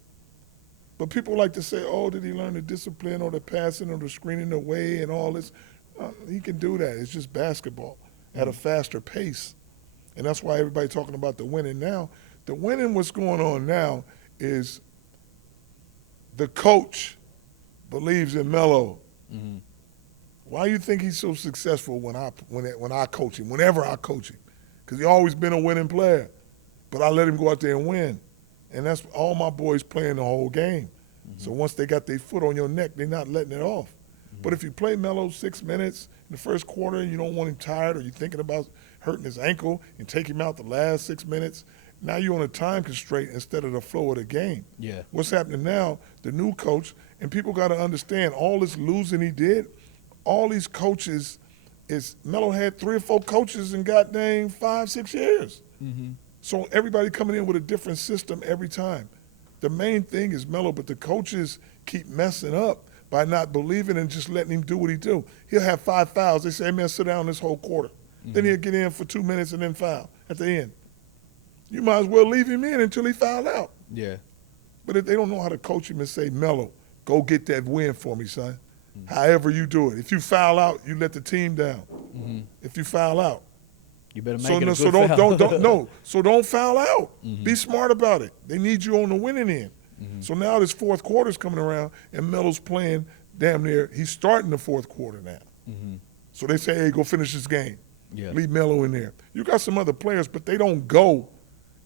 But people like to say, oh, did he learn the discipline or the passing or the screening away and all this? He can do that. It's just basketball at a faster pace. And that's why everybody's talking about the winning now. The winning, what's going on now is the coach believes in Melo. Mm-hmm. Why do you think he's so successful when I coach him, whenever I coach him? Because he's always been a winning player. But I let him go out there and win. And that's all my boys playing the whole game. Mm-hmm. So once they got their foot on your neck, they're not letting it off. Mm-hmm. But if you play Melo 6 minutes in the first quarter and you don't want him tired or you're thinking about hurting his ankle and take him out the last 6 minutes, now you're on a time constraint instead of the flow of the game. Yeah. What's happening now, the new coach, and people got to understand all this losing he did, all these coaches, Melo had 3 or 4 coaches in goddamn 5-6 years. Mm-hmm. So everybody coming in with a different system every time. The main thing is Melo, but the coaches keep messing up by not believing and just letting him do what he do. He'll have 5 fouls. They say, hey, man, sit down this whole quarter. Mm-hmm. Then he'll get in for 2 minutes and then foul at the end. You might as well leave him in until he foul out. Yeah. But if they don't know how to coach him and say, Melo, go get that win for me, son. Mm-hmm. However you do it. If you foul out, you let the team down. Mm-hmm. If you foul out. You better make it a good foul. So don't foul out. Mm-hmm. Be smart about it. They need you on the winning end. Mm-hmm. So now this fourth quarter's coming around, and Melo's playing damn near. He's starting the fourth quarter now. Mm-hmm. So they say, hey, go finish this game. Yeah. Leave Melo in there. You got some other players, but they don't go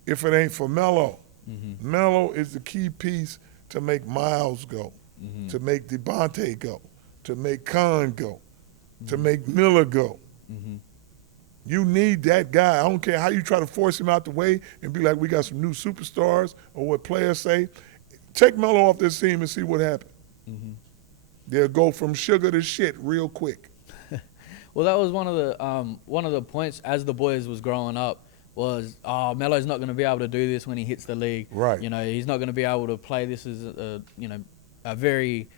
if it ain't for Melo. Mm-hmm. Melo is the key piece to make Miles go, mm-hmm. to make Devontae go, to make Khan go, mm-hmm. to make Miller go. Mm-hmm. You need that guy. I don't care how you try to force him out the way and be like, we got some new superstars or what players say. Take Melo off this team and see what happens. Mm-hmm. They'll go from sugar to shit real quick. Well, that was one of the points as the boys was growing up was, Melo's not going to be able to do this when he hits the league. Right. You know, he's not going to be able to play this as a very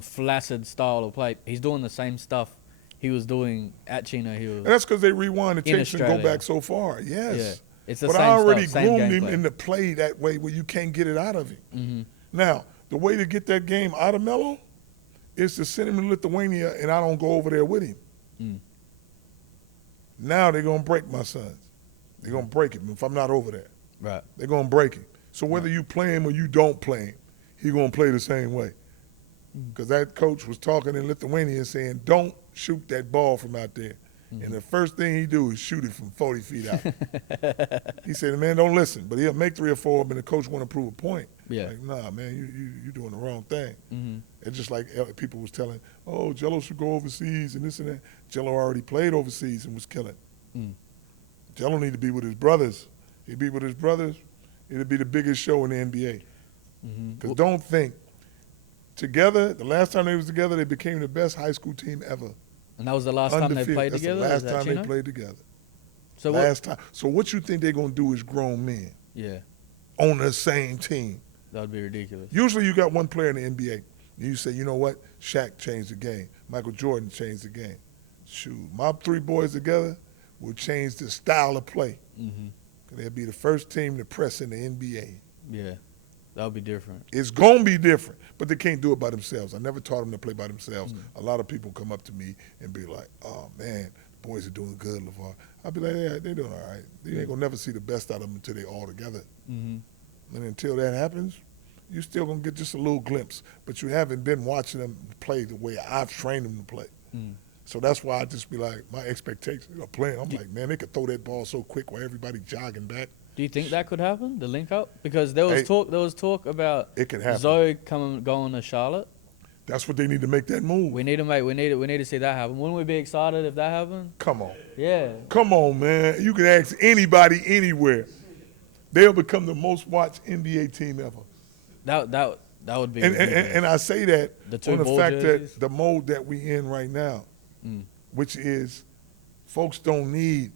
flaccid style of play. He's doing the same stuff he was doing at Chino Hills. And that's because they rewind the tapes and go back so far. Yes. Yeah. It's the but same I already stuff, same groomed him gameplay. in the play that way where you can't get it out of him. Mm-hmm. Now, the way to get that game out of Melo is to send him to Lithuania and I don't go over there with him. Mm. Now they're going to break my sons. They're going to break him if I'm not over there. Right. They're going to break him. So whether you play him or you don't play him, he's going to play the same way. Because that coach was talking in Lithuania saying, don't shoot that ball from out there. Mm-hmm. And the first thing he do is shoot it from 40 feet out. He said, man, don't listen. But he'll make 3 or 4 of them, and the coach want to prove a point. Yeah. Like, nah, man, you doing the wrong thing. Mm-hmm. It's just like people was telling, oh, Gelo should go overseas and this and that. Gelo already played overseas and was killing. Mm. Gelo need to be with his brothers. He'd be with his brothers, it'd be the biggest show in the NBA. Because don't think, together, the last time they was together, they became the best high school team ever. And that was the last time they played That's together? the last time they played together. So time. So what you think they're going to do is grown men on the same team? That would be ridiculous. Usually you got one player in the NBA, and you say, you know what, Shaq changed the game. Michael Jordan changed the game. Shoot, my 3 boys together will change the style of play. Mm-hmm. They'll be the first team to press in the NBA. Yeah, that would be different. It's going to be different, but they can't do it by themselves. I never taught them to play by themselves. A lot of people come up to me and be like, oh, man, the boys are doing good, LaVar. I'll be like, yeah, they're doing all right. You ain't going to never see the best out of them until they're all together. Mm-hmm. And until that happens, you're still going to get just a little glimpse, but you haven't been watching them play the way I've trained them to play. Mm. So that's why I just be like, my expectations of playing, I'm like, man, they could throw that ball so quick while everybody jogging back. Do you think that could happen, the link up? Because there was talk about it could happen. Zoe going to Charlotte. That's what they need to make that move. We need to see that happen. Wouldn't we be excited if that happened? Come on. Yeah. Come on, man. You can ask anybody anywhere. They'll become the most watched NBA team ever. That would be And ridiculous. I say that The two on the ball fact jerseys? that the mode that we in right now, which is folks don't need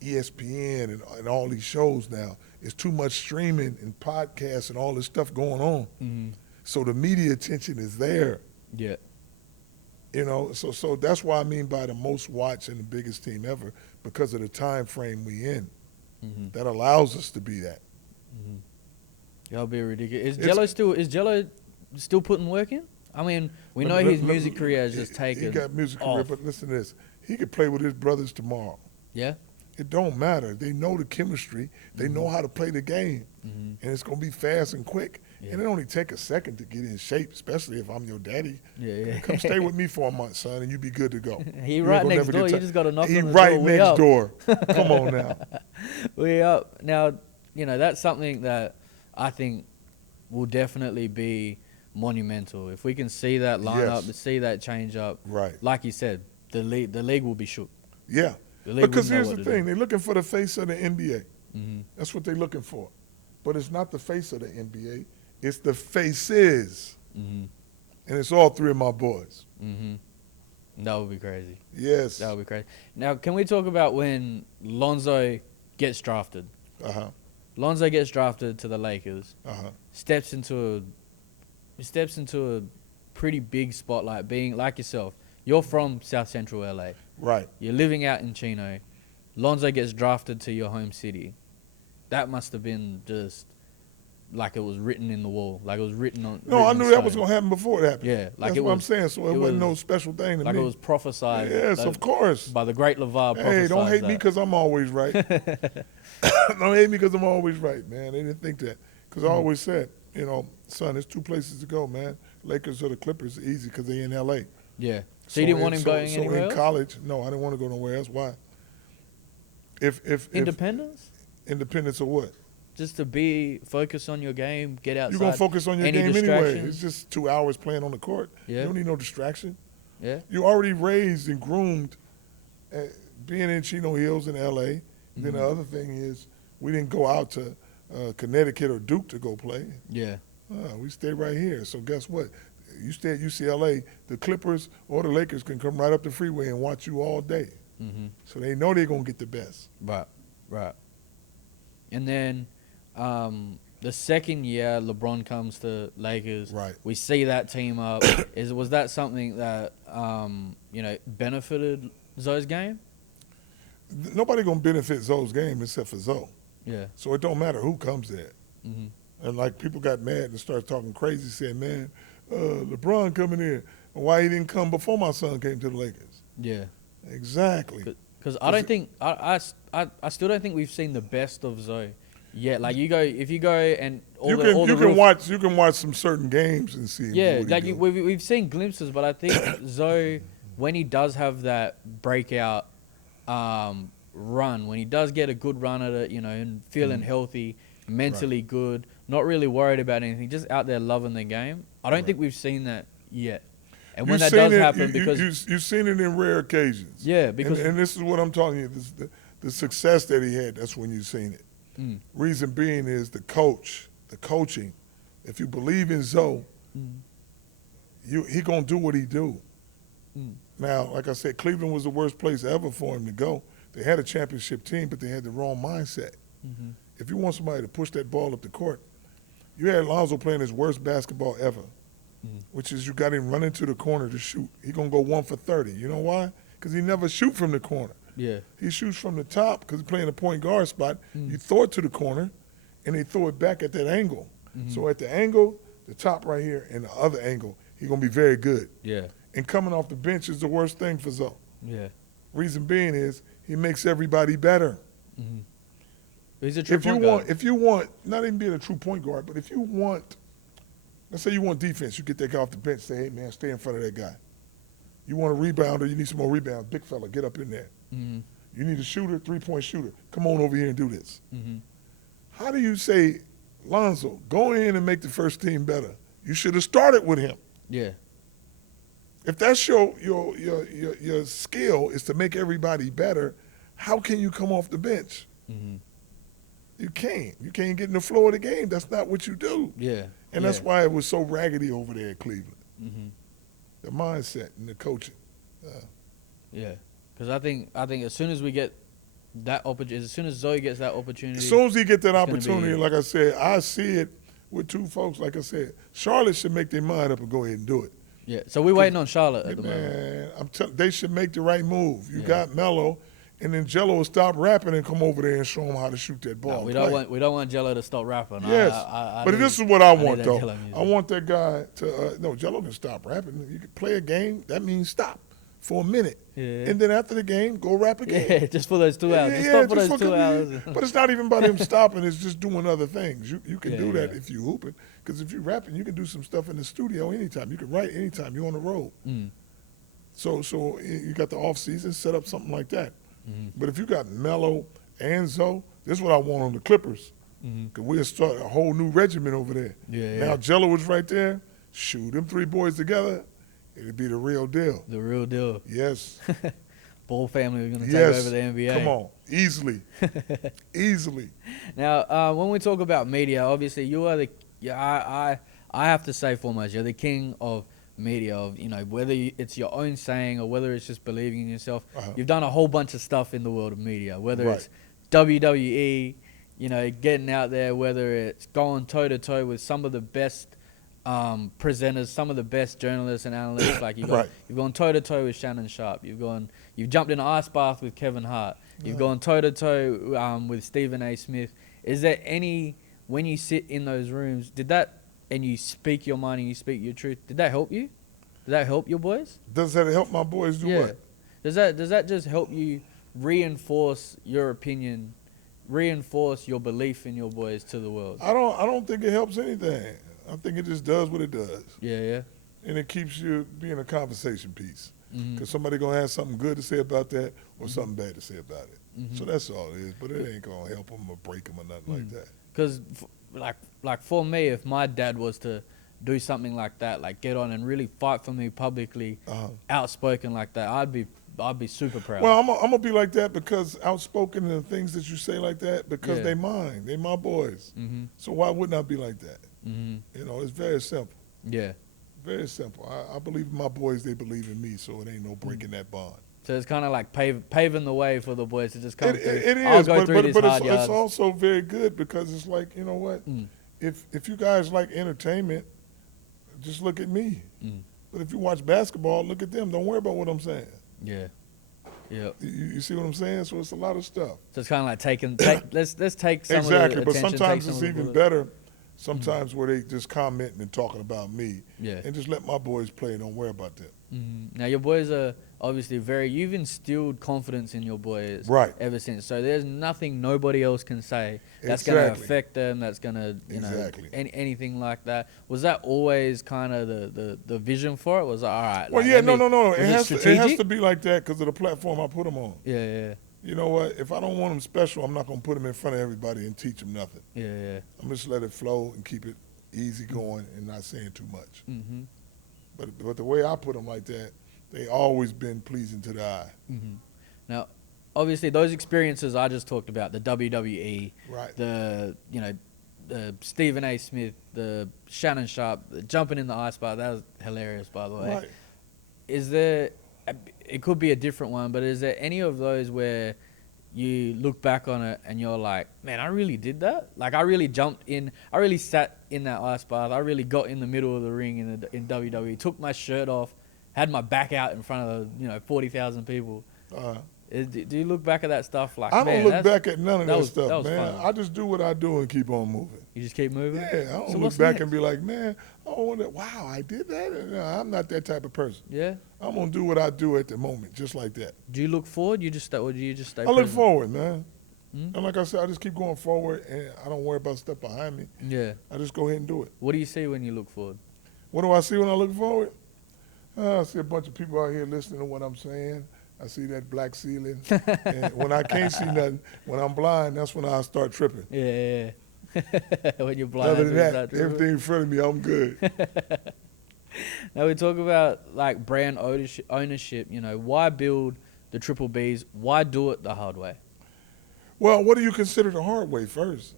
ESPN and all these shows now. It's too much streaming and podcasts and all this stuff going on. So the media attention is there. Yeah. You know, so that's why I mean by the most watched and the biggest team ever, because of the time frame we in. That allows us to be that. That'll be ridiculous. It's- Is Gelo still putting work in? I mean, we know his music career has just taken He got music off. career, but listen to this. He could play with his brothers tomorrow. Yeah. It don't matter. They know the chemistry. They know how to play the game. And it's going to be fast and quick. Yeah. And it only take a second to get in shape, especially if I'm your daddy. Yeah. Come stay with me for a month, son, and you be good to go. He You right ain't gonna next never door. get You ti- just got to knock He on the right door. We next up. door. Come on now. We up. Now, you know, that's something that I think will definitely be monumental. If we can see that lineup, Yes. see that change up, Right. like you said, the league will be shook. Yeah. The league Because wouldn't know here's what the to thing. do. They're looking for the face of the NBA. Mm-hmm. That's what they're looking for. But it's not the face of the NBA. It's the faces. Mm-hmm. And it's all three of my boys. Mm-hmm. That would be crazy. Yes. That would be crazy. Now, can we talk about when Lonzo gets drafted? Uh-huh. Lonzo gets drafted to the Lakers, Uh-huh. steps into a pretty big spotlight, being like yourself. You're from South Central LA. Right. You're living out in Chino. Lonzo gets drafted to your home city. That must have been just like it was written in the wall. Like it was written on. No, written I in knew that was stone. going to happen before it happened. Yeah, like That's it what I'm was- saying. So it it wasn't no was- special thing to Like me. it was prophesied. Yes, of course. By the great LaVar. Hey, don't hate prophesied me that. because I'm always right. Don't hate me because I'm always right, man. They didn't think that. Because I always said, you know, son, there's two places to go, man. Lakers or the Clippers, easy because they in L.A. Yeah. So you didn't want him going anywhere in else? college, no, I didn't want to go nowhere else. Why? If Independence? independence of what? Just to be focused on your game, get outside. You're going to focus on your Any game anyway. distractions? It's just 2 hours playing on the court. Yeah. You don't need no distraction. Yeah. You're already raised and groomed being in Chino Hills in L.A. Then the other thing is we didn't go out to Connecticut or Duke to go play. Yeah. We stayed right here. So guess what? You stay at UCLA, the Clippers or the Lakers can come right up the freeway and watch you all day. Mm-hmm. So they know they're going to get the best. Right. And then the second year LeBron comes to Lakers, Right. we see that team up. Was that something that benefited Zoe's game? Nobody going to benefit Zoe's game except for Zoe. Yeah. So it don't matter who comes there. Mm-hmm. And like people got mad and started talking crazy, saying, man, LeBron coming in. Why he didn't come before my son came to the Lakers? Yeah. Exactly. Because I don't think I still don't think we've seen the best of Zoe yet. Like if you go and You can watch some certain games and see him. Yeah, do what like he do. we've seen glimpses, but I think Zoe, when he does have that breakout run, when he does get a good run at it, and feeling healthy, mentally good, not really worried about anything, just out there loving the game. I don't think we've seen that yet. And when You've that seen does it- happen, you- because you've seen it in rare occasions. Yeah, because- and this is what I'm telling you. The success that he had. That's when you've seen it. Reason being is the coaching. If you believe in Zoe, he gonna do what he do. Now, like I said, Cleveland was the worst place ever for him to go. They had a championship team, but they had the wrong mindset. If you want somebody to push that ball up the court, you had Lonzo playing his worst basketball ever, which is you got him running to the corner to shoot. He gonna go 1 for 30. You know why? Because he never shoot from the corner. yeah, He shoots from the top because he's playing a point guard spot. You throw it to the corner, and they throw it back at that angle. So at the angle, the top right here, and the other angle, he's going to be very good. yeah, And coming off the bench is the worst thing for Zoe. yeah. Reason being is he makes everybody better. He's a true If you point want, guard. if you want, not even being a true point guard, but if you want, let's say you want defense, you get that guy off the bench, say, hey, man, stay in front of that guy. You want a rebounder, you need some more rebounds. Big fella, get up in there. You need a shooter, three-point shooter. Come on over here and do this. How do you say, Lonzo, go in and make the first team better? You should have started with him. Yeah, If that's your skill is to make everybody better, how can you come off the bench? You can't. You can't get in the flow of the game. That's not what you do. Yeah. And that's why it was so raggedy over there at Cleveland. Mm-hmm. The mindset and the coaching. Yeah. Because I think as soon as we get that opportunity, as soon as Zoe gets that opportunity. As soon as he get that it's gonna opportunity, be- like I said, I see it with two folks. Like I said, Charlotte should make their mind up and go ahead and do it. Yeah. So we're waiting on Charlotte at the moment. Man, they should make the right move. You Yeah. got Melo, and then Gelo will stop rapping and come over there and show him how to shoot that ball. No, and we play. don't want Gelo to stop rapping. Yes, I but need- this is what I need want that though. Gelo music. I want that guy to no. Gelo can stop rapping. You can play a game. That means stop for a minute, Yeah. and then after the game, go rap again. Yeah, just for those 2 hours. Just stop for just those a 2 couple- hours. But it's not even about him stopping. It's just doing other things. You can Yeah, do that yeah. if you hooping. Because if you rapping, you can do some stuff in the studio anytime. You can write anytime. You're on the road. Mm. So you got the off season, set up something like that. Mm-hmm. But if you got Melo and Zoe, this is what I want on the Clippers. Mm-hmm. Because we'll start a whole new regimen over there. Yeah, Now Gelo was right there. Shoot, them three boys together, it'd be the real deal. The real deal. Yes. Ball family are going to take Yes. over the NBA. Come on. Easily. Easily. Now, when we talk about media, obviously you are I have to say foremost, you're the king of media. Of whether it's your own saying or whether it's just believing in yourself. Uh-huh. You've done a whole bunch of stuff in the world of media. Whether Right. it's WWE, getting out there. Whether it's going toe to toe with some of the best presenters, some of the best journalists and analysts. Like you've Right. gone toe to toe with Shannon Sharp. You've jumped in an ice bath with Kevin Hart. You've gone toe to toe with Stephen A. Smith. Is there any, when you sit in those rooms, and you speak your mind and you speak your truth, did that help you? Did that help your boys? Does that help my boys do what? Does that just help you reinforce your opinion, reinforce your belief in your boys to the world? I don't think it helps anything. I think it just does what it does. Yeah. And it keeps you being a conversation piece. Mm-hmm. Because somebody going to have something good to say about that or something bad to say about it. Mm-hmm. So that's all it is. But it ain't going to help them or break them or nothing like that. Because, like for me, if my dad was to do something like that, like get on and really fight for me publicly, outspoken like that, I'd be super proud. Well, I'm going to be like that because outspoken and the things that you say like that, because Yeah. they mine. They my boys. Mm-hmm. So why wouldn't I be like that? Mm-hmm. It's very simple. Yeah. Very simple. I believe in my boys. They believe in me. So it ain't no breaking that bond. So it's kind of like paving the way for the boys to just come through. It I'll is, go through these but hard it's yards. also very good because it's like, you know what? Mm. If you guys like entertainment, just look at me. Mm. But if you watch basketball, look at them. Don't worry about what I'm saying. Yeah. Yeah. You see what I'm saying? So it's a lot of stuff. So it's kind of like let's take some Exactly. of the But attention, sometimes take it's some of the even bullet. better. Sometimes where they just commenting and talking about me. Yeah. And just let my boys play. Don't worry about them. Mhm. Now your boys are obviously you've instilled confidence in your boys Right. ever since. So there's nothing nobody else can say that's going to Exactly. affect them. That's going to Exactly. anything like that. Was that always kind of the vision for it? Was it, all right? Well, like, yeah, let no. was It has strategic? to be like that because of the platform I put them on. Yeah. You know what? If I don't want them special, I'm not going to put them in front of everybody and teach them nothing. Yeah. I'm just let it flow and keep it easy going and not saying too much. Mm-hmm. But the way I put them like that, they always been pleasing to the eye. Mm-hmm. Now, obviously, those experiences I just talked about, the WWE, Right. the Stephen A. Smith, the Shannon Sharp, the jumping in the ice bar, that was hilarious, by the way. Right. Is there, it could be a different one, but is there any of those where you look back on it and you're like, man, I really did that? Like, I really jumped in, I really sat in that ice bath, I really got in the middle of the ring in WWE, took my shirt off, had my back out in front of 40,000 people. Do you look back at that stuff like, I man, don't look back at none of that was stuff, man. fun. I just do what I do and keep on moving. You just keep moving? Yeah, I don't So look what's back next? and be like, man, wow, I did that. No, I'm not that type of person. Yeah. I'm gonna do what I do at the moment, just like that. Do you look forward? Or do you just stay I look present? forward, man. Hmm? And like I said, I just keep going forward, and I don't worry about stuff behind me. Yeah. I just go ahead and do it. What do you see when you look forward? What do I see when I look forward? I see a bunch of people out here listening to what I'm saying. I see that black ceiling. And when I can't see nothing, when I'm blind, that's when I start tripping. Yeah. When you're blind. Other than that's when you that, start to- everything in front of me, I'm good. Now we talk about like brand ownership. Why build the triple Bs? Why do it the hard way? Well, what do you consider the hard way first?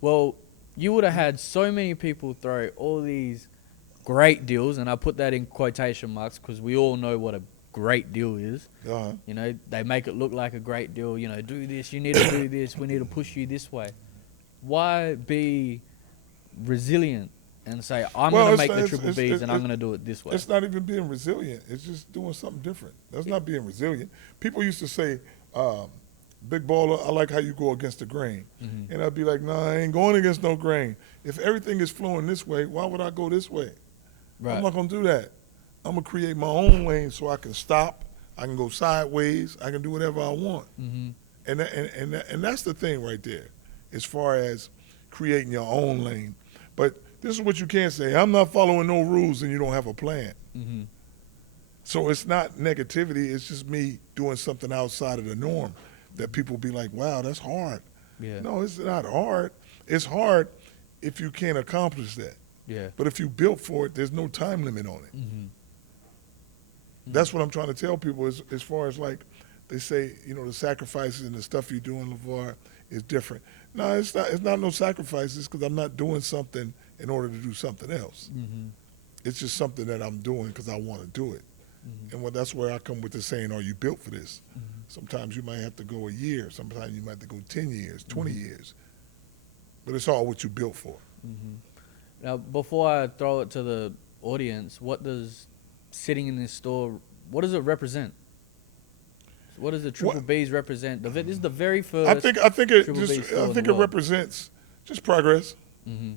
Well, you would have had so many people throw all these great deals, and I put that in quotation marks because we all know what a great deal is. Uh-huh. You know, they make it look like a great deal. You know, do this, you need to do this, we need to push you this way. Why be resilient and say, I'm Well, going to it's- make the it's- triple it's- Bs and I'm it's- going to do it this way? It's not even being resilient. It's just doing something different. That's not being resilient. People used to say, big baller, I like how you go against the grain. Mhm. And I'd be like, nah, I ain't going against no grain. If everything is flowing this way, why would I go this way? Right. I'm not going to do that. I'm going to create my own lane so I can stop. I can go sideways. I can do whatever I want. Mm-hmm. And that's the thing right there, as far as creating your own lane. But this is what you can't say. I'm not following no rules and you don't have a plan. Mm-hmm. So it's not negativity. It's just me doing something outside of the norm that people be like, wow, that's hard. Yeah. No, it's not hard. It's hard if you can't accomplish that. Yeah. But if you built for it, there's no time limit on it. Mm-hmm. That's what I'm trying to tell people as far as like they say, you know, the sacrifices and the stuff you're doing, LaVar, is different. No, it's not no sacrifices because I'm not doing something in order to do something else. Mm-hmm. It's just something that I'm doing because I want to do it. Mm-hmm. And that's where I come with the saying, are you built for this? Mm-hmm. Sometimes you might have to go a year. Sometimes you might have to go 10 years, 20 Mm-hmm. years. But it's all what you built for. Mm-hmm. Now, before I throw it to the audience, what does sitting in this store, what does it represent? What does the triple Bs represent? This is the very first. I think it Triple B just store in I think the it world. represents just progress. Mm-hmm.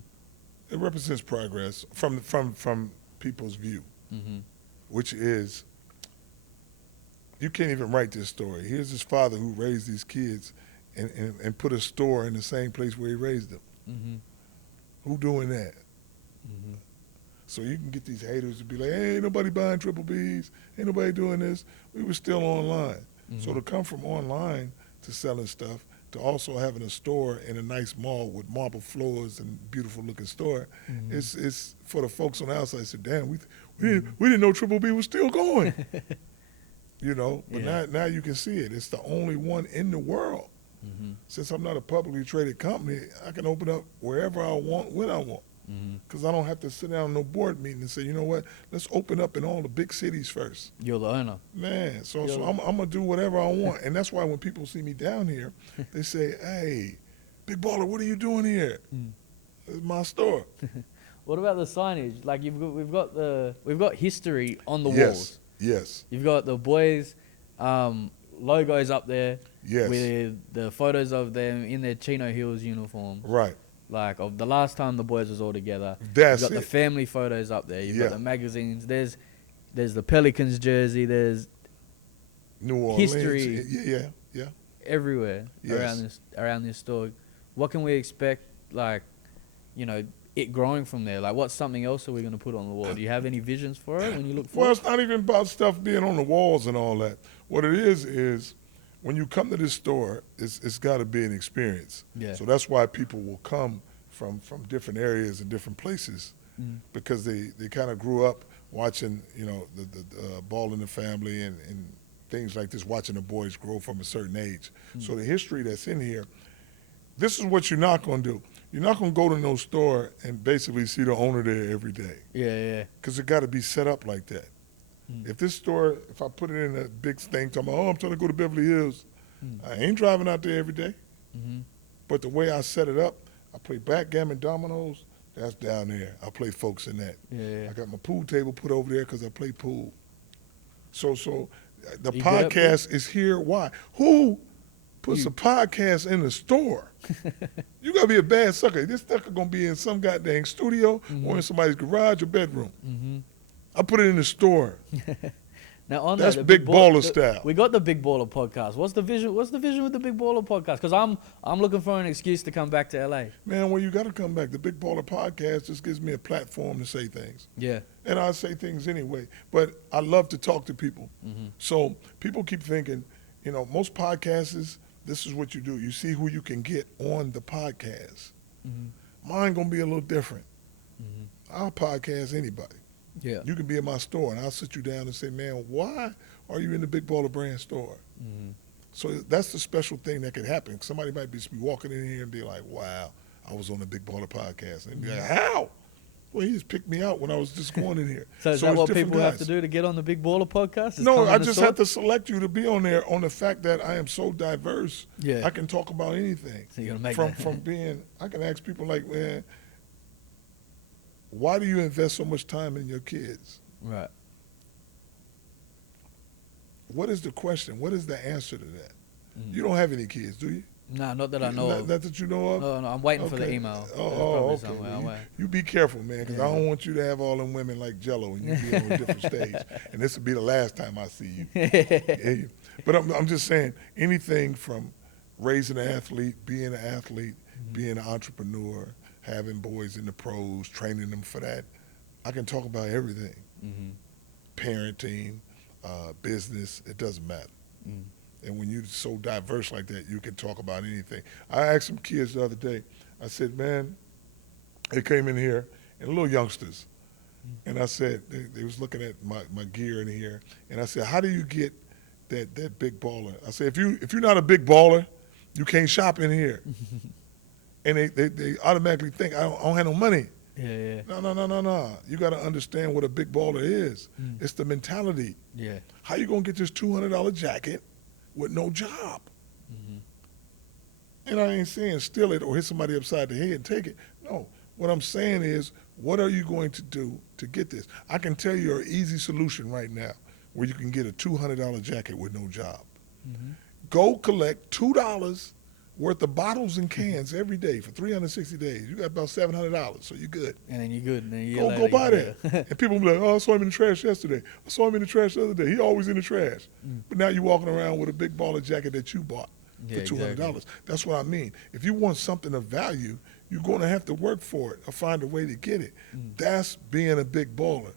It represents progress from people's view, Mm-hmm. which is you can't even write this story. Here's his father who raised these kids and put a store in the same place where he raised them. Mm-hmm. Who doing that? Mm-hmm. So you can get these haters to be like, hey, ain't nobody buying triple Bs, ain't nobody doing this. We were still online. So Mhm. to come from online to selling stuff to also having a store in a nice mall with marble floors and beautiful looking store, Mhm. it's for the folks on the outside. Said, damn, we didn't know triple B was still going. You know, but Yeah. now you can see it. It's the only one in the world. Mm-hmm. Since I'm not a publicly traded company, I can open up wherever I want, when I want. Mm-hmm. Because I don't have to sit down in no board meeting and say, you know what, let's open up in all the big cities first. You're the owner. Man, so Yeah. I'm going to do whatever I want. And that's why when people see me down here, they say, hey, Big Baller, what are you doing here? Mm. It's my store. What about the signage? Like we've got history on the Yes, walls. yes, You've got the boys' logos up there yes. with the photos of them in their Chino Hills uniforms. Right. Like of the last time the boys was all together. That's You've got it. the family photos up there. You've Yeah. got the magazines. There's the Pelicans jersey. There's New Orleans. history. Yeah. everywhere Yes. around this store. What can we expect? Like, you know, it growing from there. Like, what's something else are we going to put on the wall? Do you have any visions for it when you look Well, forward? it's not even about stuff being on the walls and all that. What it is when you come to this store, it's got to be an experience. Yeah. So that's why people will come from different areas and different places Mm. because they kind of grew up watching, you know, the Ball in the Family and things like this, watching the boys grow from a certain age. So the history that's in here, this is what you're not going to do. You're not going to go to no store and basically see the owner there every day. Yeah. Because it got to be set up like that. If this store, if I put it in a big thing, talking about, I'm trying to go to Beverly Hills, I ain't driving out there every day. Mm-hmm. But the way I set it up, I play backgammon dominoes, that's down there. I play folks in that. Yeah. I got my pool table put over there because I play pool. So the You good at podcast is here. Why? Who puts a podcast in the store? You got to be a bad sucker. This sucker going to be in some goddamn studio or in somebody's garage or bedroom. Mm-hmm. I put it in the store. Now on That's that, the Big Baller style. We got the Big Baller podcast. What's the vision? What's the vision with the Big Baller podcast? Because I'm looking for an excuse to come back to LA. Man, well, you got to come back. The Big Baller Podcast just gives me a platform to say things. Yeah. And I say things anyway. But I love to talk to people. Mm-hmm. So people keep thinking, you know, most podcasts, this is what you do. You see who you can get on the podcast. Mm-hmm. Mine going to be a little different. Mm-hmm. I'll podcast anybody. Yeah. You can be in my store, and I'll sit you down and say, man, why are you in the Big Baller Brand store? Mm-hmm. So that's the special thing that could happen. Somebody might just be walking in here and be like, wow, I was on the Big Baller Podcast. And be like, how? Well, he just picked me out when I was just going in here. So is it's that what different people have guys. to do to get on the Big Baller Podcast? Is No, come I in the just store? have to select you to be on there on the fact that I am so diverse. Yeah. I can talk about anything. So you're gonna make from that. being, I can ask people like, man, why do you invest so much time in your kids? Right. What is the question? What is the answer to that? Mm. You don't have any kids, do you? Nah, not that I know not, of. not that you know of? No, I'm waiting for the Okay. email. It's Oh, probably okay. somewhere. Well, I'm you, waiting. you be careful, man, because Yeah. I don't want you to have all them women like Gelo and you be on a different stage. And this will be the last time I see you. Yeah. But I'm just saying, anything from raising an athlete, being an athlete, being an entrepreneur, having boys in the pros, training them for that, I can talk about everything. Mhm. Parenting, business, it doesn't matter. Mm. And when you're so diverse like that, you can talk about anything. I asked some kids the other day, I said, man, they came in here, and little youngsters, and I said, they was looking at my gear in here, and I said, how do you get that big baller? I said, if you're not a big baller, you can't shop in here. And they automatically think, I don't have no money. Yeah. No. You got to understand what a big baller is. Mm. It's the mentality. Yeah. How you going to get this $200 jacket with no job? Mhm. And I ain't saying steal it or hit somebody upside the head and take it. No. What I'm saying is, what are you going to do to get this? I can tell you an easy solution right now where you can get a $200 jacket with no job. Mhm. Go collect $2 worth of bottles and cans every day for 360 days. You got about $700, so you're good. And then you're good. And then you Go buy that. And people be like, oh, I saw him in the trash yesterday. I saw him in the trash the other day. He always in the trash. But now you're walking around with a big baller jacket that you bought for Yeah, $200. exactly. That's what I mean. If you want something of value, you're going to have to work for it or find a way to get it. That's being a big baller.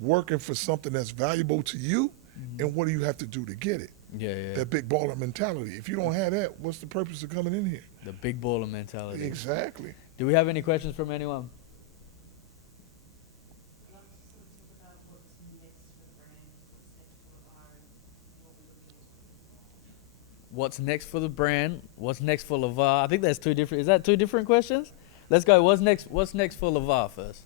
Working for something that's valuable to you, and what do you have to do to get it? Yeah. That big baller mentality. If you don't have that, what's the purpose of coming in here? The Big Baller mentality. Exactly. Do we have any questions from anyone? I'd like to sort of talk about what's next for the brand, what's next for LaVar, and what we're looking at. What's next for the brand? What's next for LaVar? I think that's two different. Is that two different questions? Let's go. What's next for LaVar first?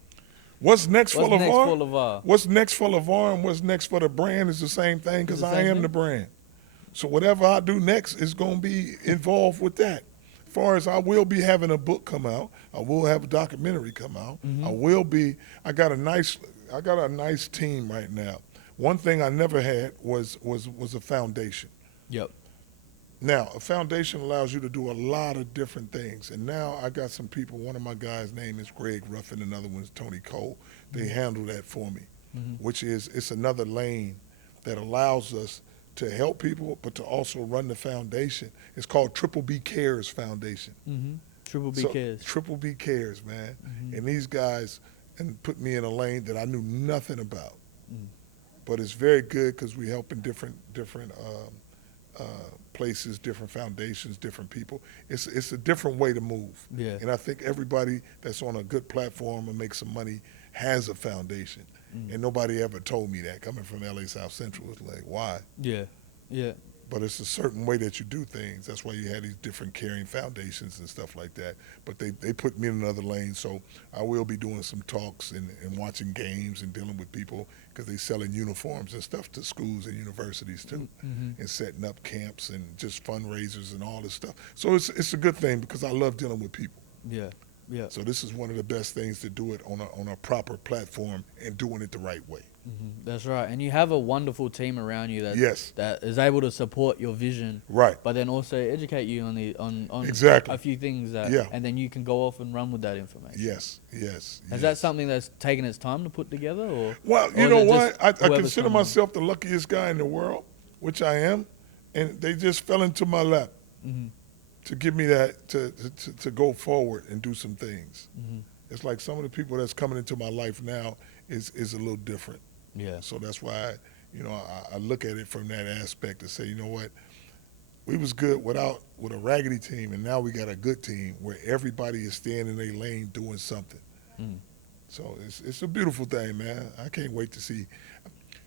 What's next for What's LaVar? next for LaVar? What's next for LaVar and what's next for the brand is the same thing because It's the I same am thing? the brand. So whatever I do next is going to be involved with that. As far as I will be having a book come out, I will have a documentary come out. I got a nice team right now. One thing I never had was a foundation. Yep. Now, a foundation allows you to do a lot of different things. And now I got some people. One of my guys' name is Greg Ruffin. Another one's Tony Cole. They handle that for me, which is it's another lane that allows us to help people, but to also run the foundation. It's called Triple B Cares Foundation. Triple B So, cares. Triple B Cares, man. And these guys and put me in a lane that I knew nothing about. But it's very good because we're helping different places, different foundations, different people. It's a different way to move. Yeah. And I think everybody that's on a good platform and makes some money has a foundation. And nobody ever told me that. Coming from LA South Central, it's like, why? Yeah. But it's a certain way that you do things. That's why you have these different caring foundations and stuff like that. But they put me in another lane, so I will be doing some talks and watching games and dealing with people because they selling uniforms and stuff to schools and universities too, and setting up camps and just fundraisers and all this stuff. So it's a good thing because I love dealing with people. Yeah. So this is one of the best things to do it on a proper platform and doing it the right way. That's right. And you have a wonderful team around you that Yes. that is able to support your vision. Right. But then also educate you on Exactly. a few things that Yeah. and then you can go off and run with that information. Yes. Is that something that's taken its time to put together or Well, or you is know it what? just I whoever's consider coming? myself the luckiest guy in the world, which I am, and they just fell into my lap to give me that to go forward and do some things. It's like some of the people that's coming into my life now is a little different. Yeah. So that's why I look at it from that aspect to say, you know what, we was good with a raggedy team, and now we got a good team where everybody is staying in their lane doing something. So it's a beautiful thing, man. I can't wait to see.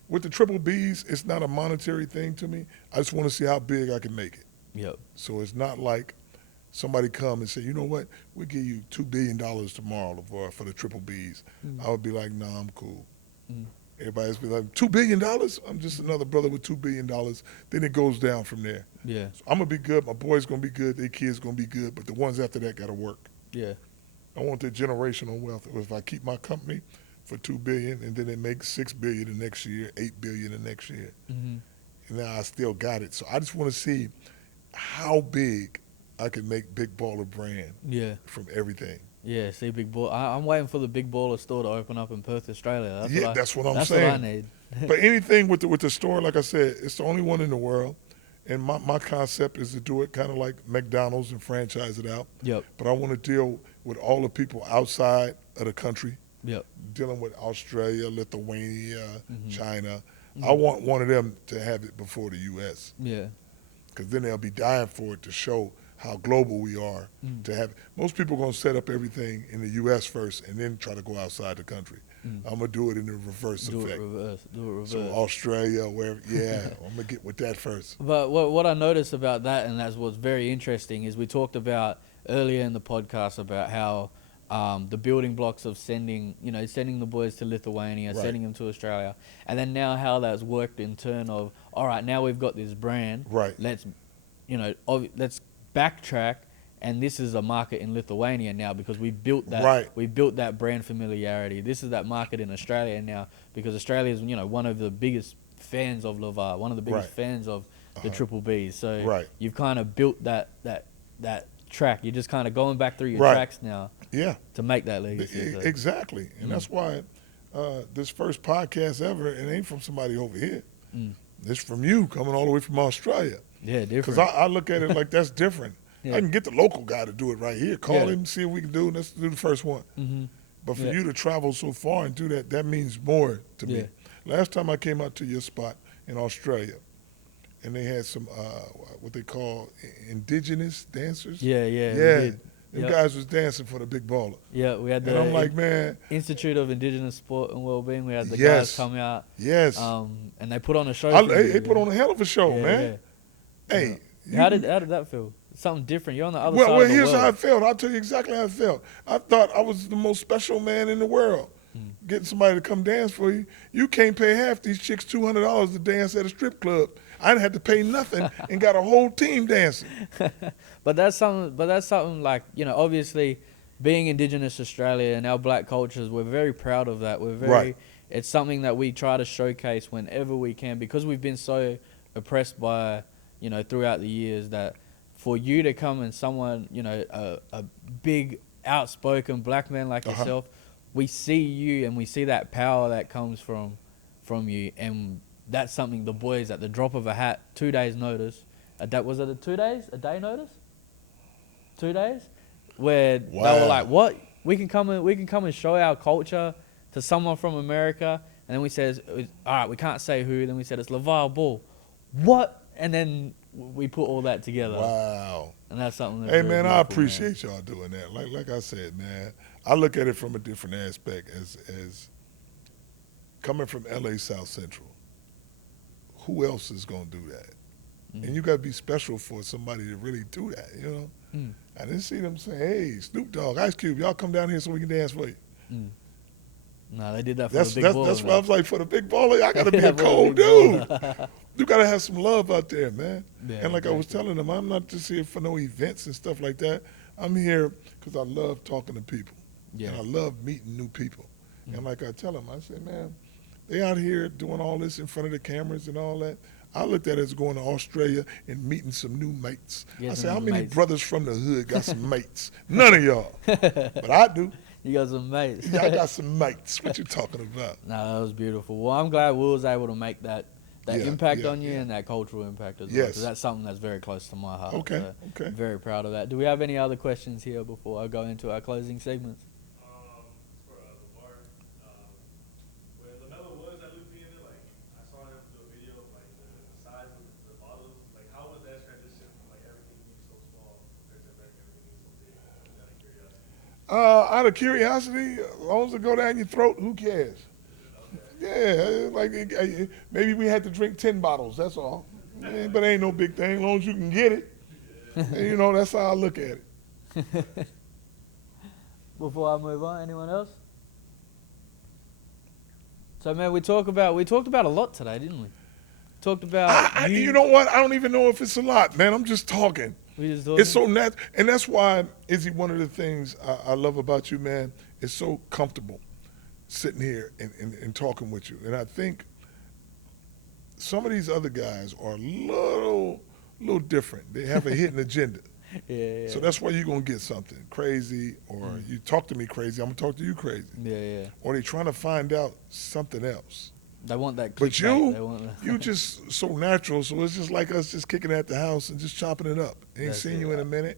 with the triple Bs, it's not a monetary thing to me. I just want to see how big I can make it. Yep. So it's not like somebody come and say, you know what, we'll give you $2 billion tomorrow, LaVar, for the triple Bs. I would be like, nah, I'm cool. Everybody else be like, $2 billion? I'm just another brother with $2 billion. Then it goes down from there. Yeah. So I'm going to be good. My boys going to be good. Their kids going to be good. But the ones after that got to work. Yeah. I want that generational wealth. If I keep my company for $2 billion and then it makes $6 billion the next year, $8 billion the next year, and now I still got it. So I just want to see how big I can make Big Baller brand from everything. Yeah, see, Big Ball. I'm waiting for the Big Baller store to open up in Perth, Australia. That's what I'm that's saying. What I need. But anything with the store, like I said, it's the only one in the world. And my concept is to do it kind of like McDonald's and franchise it out. Yep. But I want to deal with all the people outside of the country. Yep. Dealing with Australia, Lithuania, China. I want one of them to have it before the U.S. Yeah. Because then they'll be dying for it to show how global we are. To have most people are going to set up everything in the U.S. first and then try to go outside the country. I'm going to do it in the reverse effect. Do it reverse. So Australia, wherever, I'm going to get with that first. But what I noticed about that, and that's what's very interesting, is we talked about earlier in the podcast about how the building blocks of sending the boys to Lithuania, Right. sending them to Australia, and then now how that's worked in turn of, all right, now we've got this brand. Right. Let's backtrack, and this is a market in Lithuania now because we built that. Right. We built that brand familiarity. This is that market in Australia now because Australia is one of the biggest fans of LaVar, one of the biggest Right. fans of the Triple Bs. So Right. you've kind of built that track. You're just kind of going back through your Right. tracks now Yeah. to make that legacy. So. Exactly. And that's why this first podcast ever, it ain't from somebody over here. It's from you coming all the way from Australia. Yeah, Because different. I look at it like that's different. Yeah. I can get the local guy to do it right here. Call Yeah. him, see if we can do it. Let's do the first one. But for Yeah. you to travel so far and do that, that means more to me. Yeah. Last time I came out to your spot in Australia, and they had some what they call indigenous dancers. Yeah. We Yeah. did. Them Yep. guys was dancing for the Big Baller. Yeah, we had And the I'm like, man, Institute of Indigenous Sport and Wellbeing. We had the Yes. guys come out, yes. and they put on a show. They put on a hell of a show, Yeah, man. Hey. yeah. How did that feel? Something different. You're on the other Well, side of the here's world. how I felt. I'll tell you exactly how I felt. I thought I was the most special man in the world. Getting somebody to come dance for you. You can't pay half these chicks $200 to dance at a strip club. I didn't have to pay nothing and got a whole team dancing. But that's something like, obviously being Indigenous Australia and our black cultures, we're very proud of that. Right. It's something that we try to showcase whenever we can because we've been so oppressed by, throughout the years that for you to come and someone, a big outspoken black man like yourself, we see you and we see that power that comes from you. And that's something the boys at the drop of a hat, 2 days notice. Was it 2 days? A day notice? 2 days? Where they were like, what? We can come and show our culture to someone from America. And then we says, all right, we can't say who. Then we said, it's LaVar Ball. What? And then we put all that together. Wow. And that's something that's Hey, very man, I beautiful, man. appreciate y'all doing that. Like I said, man, I look at it from a different aspect as coming from L.A. South Central. Who else is going to do that? And you got to be special for somebody to really do that, I didn't see them say, hey, Snoop Dogg, Ice Cube, y'all come down here so we can dance for you. No, they did that for That's the big baller. why I was like, for the Big Baller, I got to be Yeah, a for the cold big dude. baller. You got to have some love out there, man. Yeah, And like I was exactly. telling them, I'm not just here for no events and stuff like that. I'm here because I love talking to people. Yeah. And I love meeting new people. And like I tell them, I say, man, they out here doing all this in front of the cameras and all that. I looked at it as going to Australia and meeting some new mates. Yeah, I some said, how new many mates. brothers from the hood got some mates? None of y'all. But I do. You got some mates. Yeah, I got some mates. What you talking about? No, that was beautiful. Well, I'm glad we was able to make that Yeah, impact yeah, on you yeah. and that cultural impact as well. Yes. Because that's something that's very close to my heart. Okay, So okay. Very proud of that. Do we have any other questions here before I go into our closing segments? For LaVar, when LaMelo was at Lithuania, like I saw him do a video of like the size of the bottles. Like, how was that transition from like everything being so small compared to America, everything being so big? Out of curiosity. Out of curiosity, as long as it go down your throat, who cares? Yeah, like maybe we had to drink 10 bottles. That's all. But it ain't no big thing. As long as you can get it, and, that's how I look at it. Before I move on, anyone else? So, man, we talked about a lot today, didn't we? Talked about you know what? I don't even know if it's a lot, man. I'm just talking. We just talking? It's so natural, and that's why, Izzy, one of the things I love about you, man, is so comfortable sitting here and talking with you. And I think some of these other guys are a little different. They have a hidden agenda. Yeah. So that's why you're going to get something crazy, or you talk to me crazy, I'm going to talk to you crazy. Yeah. Or they're trying to find out something else. They want that But clickbait. you just so natural, so it's just like us just kicking at the house and just chopping it up. Ain't That's seen it. you in a minute,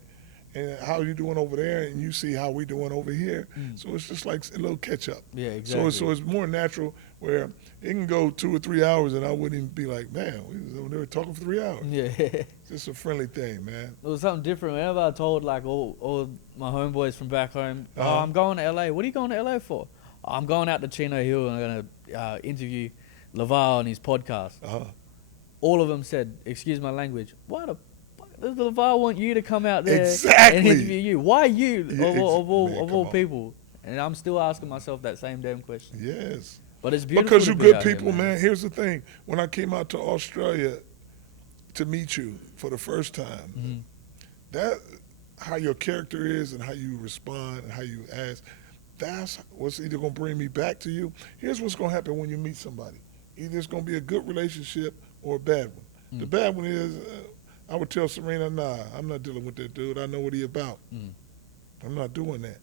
and how you doing over there, and you see how we doing over here. So it's just like a little catch up. Yeah, exactly. So it's more natural where it can go 2 or 3 hours, and I wouldn't even be like, man, we was over there talking for 3 hours. Yeah. It's just a friendly thing, man. It was something different. Whenever I told like all my homeboys from back home, Uh-huh. I'm going to LA. What are you going to LA for? I'm going out to Chino Hills and I'm going to interview LaVar on his podcast. Uh-huh. All of them said, excuse my language, why the fuck does LaVar want you to come out there and Exactly. interview you? Why you, Yeah, of man, all come on. people? And I'm still asking myself that same damn question. Yes. But it's beautiful Because to you're be good out here, people, man. Here's the thing. When I came out to Australia to meet you for the first time, that how your character is and how you respond and how you ask, that's what's either going to bring me back to you. Here's what's going to happen when you meet somebody. Either it's going to be a good relationship or a bad one. The bad one is, I would tell Serena, nah, I'm not dealing with that dude. I know what he about. I'm not doing that.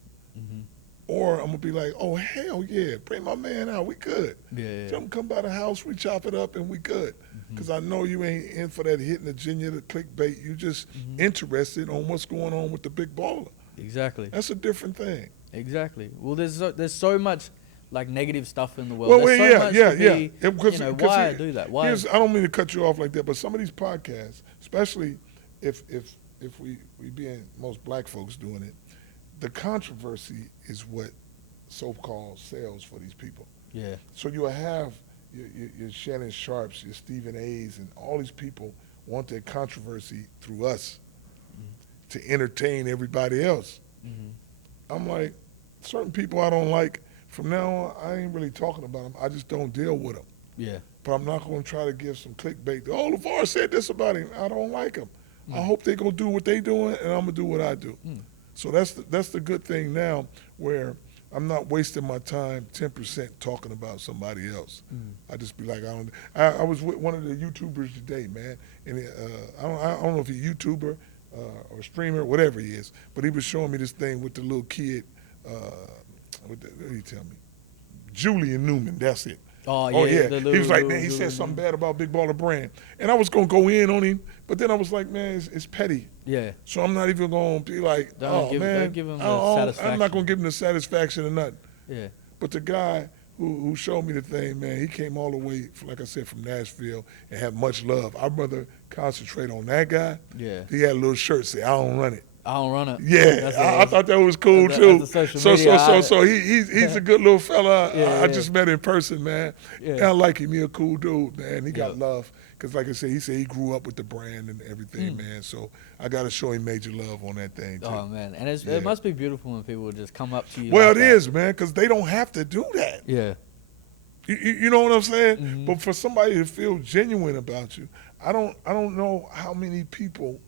Or I'm going to be like, oh, hell yeah, bring my man out. We good. Yeah. Tell him come by the house, we chop it up, and we good. Because I know you ain't in for that hitting agenda, the clickbait. You just interested on what's going on with the big baller. Exactly. That's a different thing. Exactly. Well, there's so much like negative stuff in the world. Well, There's so much to be, Because, why do that? Why? I don't mean to cut you off like that, but some of these podcasts, especially if we being most black folks doing it, the controversy is what so-called sells for these people. Yeah. So you'll have your Shannon Sharps, your Stephen A's, and all these people want their controversy through us to entertain everybody else. I'm like, certain people I don't like, from now on, I ain't really talking about them. I just don't deal with them. Yeah. But I'm not going to try to give some clickbait. Oh, LaVar said this about him. I don't like him. I hope they going to do what they doing, and I'm going to do what I do. So that's the good thing now, where I'm not wasting my time 10% talking about somebody else. I just be like, I was with one of the YouTubers today, man, and I don't know if he's a YouTuber or streamer, whatever he is, but he was showing me this thing with the little kid. What did he tell me? Julian Newman, that's it. Oh yeah. the He was like, man, he little- said something bad about Big Baller Brand. And I was going to go in on him, but then I was like, man, it's petty. Yeah. So I'm not even going to be like, Don't give him the satisfaction. I'm not going to give him the satisfaction or nothing. Yeah. But the guy who showed me the thing, man, he came all the way, like I said, from Nashville and had much love. I'd rather concentrate on that guy. Yeah. He had a little shirt say, I don't run it. I don't run it. Yeah, I thought that was cool that's too. the social So media, he's a good little fella. Yeah, I just met in person, man. Yeah. And I like him. He a cool dude, man. He got love because, like I said, he said he grew up with the brand and everything, man. So I got to show him major love on that thing too. Oh man, and Yeah. it must be beautiful when people just come up to you. Well, like it that. is, man, because they don't have to do that. Yeah. You know what I'm saying? But for somebody to feel genuine about you, I don't know how many people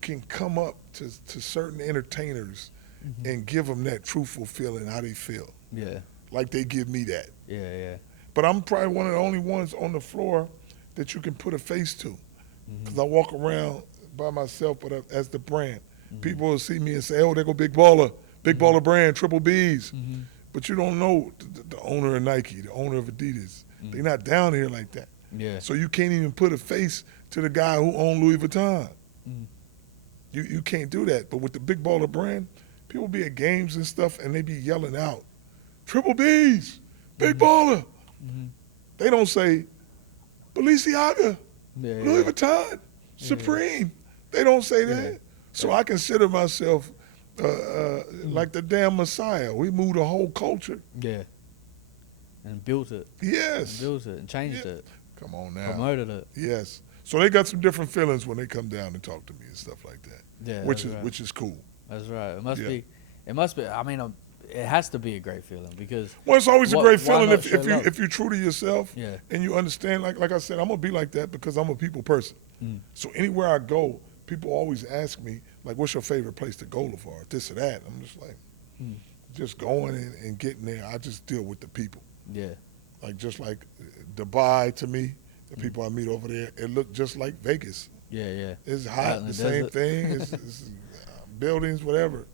can come up to certain entertainers and give them that truthful feeling how they feel, Yeah. like they give me that. Yeah. But I'm probably one of the only ones on the floor that you can put a face to, because I walk around by myself, but as the brand. People will see me and say, "Oh, there go Big Baller Brand, Triple B's." But you don't know the owner of Nike, the owner of Adidas. They're not down here like that. Yeah. So you can't even put a face to the guy who owned Louis Vuitton. You can't do that. But with the Big Baller Brand, people be at games and stuff, and they be yelling out, Triple B's, Big Baller. They don't say, Balenciaga, Yeah. Louis Vuitton, Supreme. They don't say that. So I consider myself like the damn Messiah. We moved the whole culture. Yeah. and built it. Yes. Built it and changed Yeah. it, Come on now. promoted it. Yes. So they got some different feelings when they come down and talk to me and stuff like that. Yeah, Which that's is right. cool. That's right. It must Yeah. be. It must be. I mean, it has to be a great feeling because. Well, it's always a great why feeling not if show love? you're true to yourself Yeah. and you understand. Like I said, I'm gonna be like that because I'm a people person. Mm. So anywhere I go, people always ask me like, "What's your favorite place to go, LaVar?" This or that. I'm just like, just going and getting there. I just deal with the people. Yeah. Like just like Dubai to me, the people I meet over there, it looked just like Vegas. Yeah. Yeah. It's Out hot, in the the same desert. thing. It's buildings, whatever.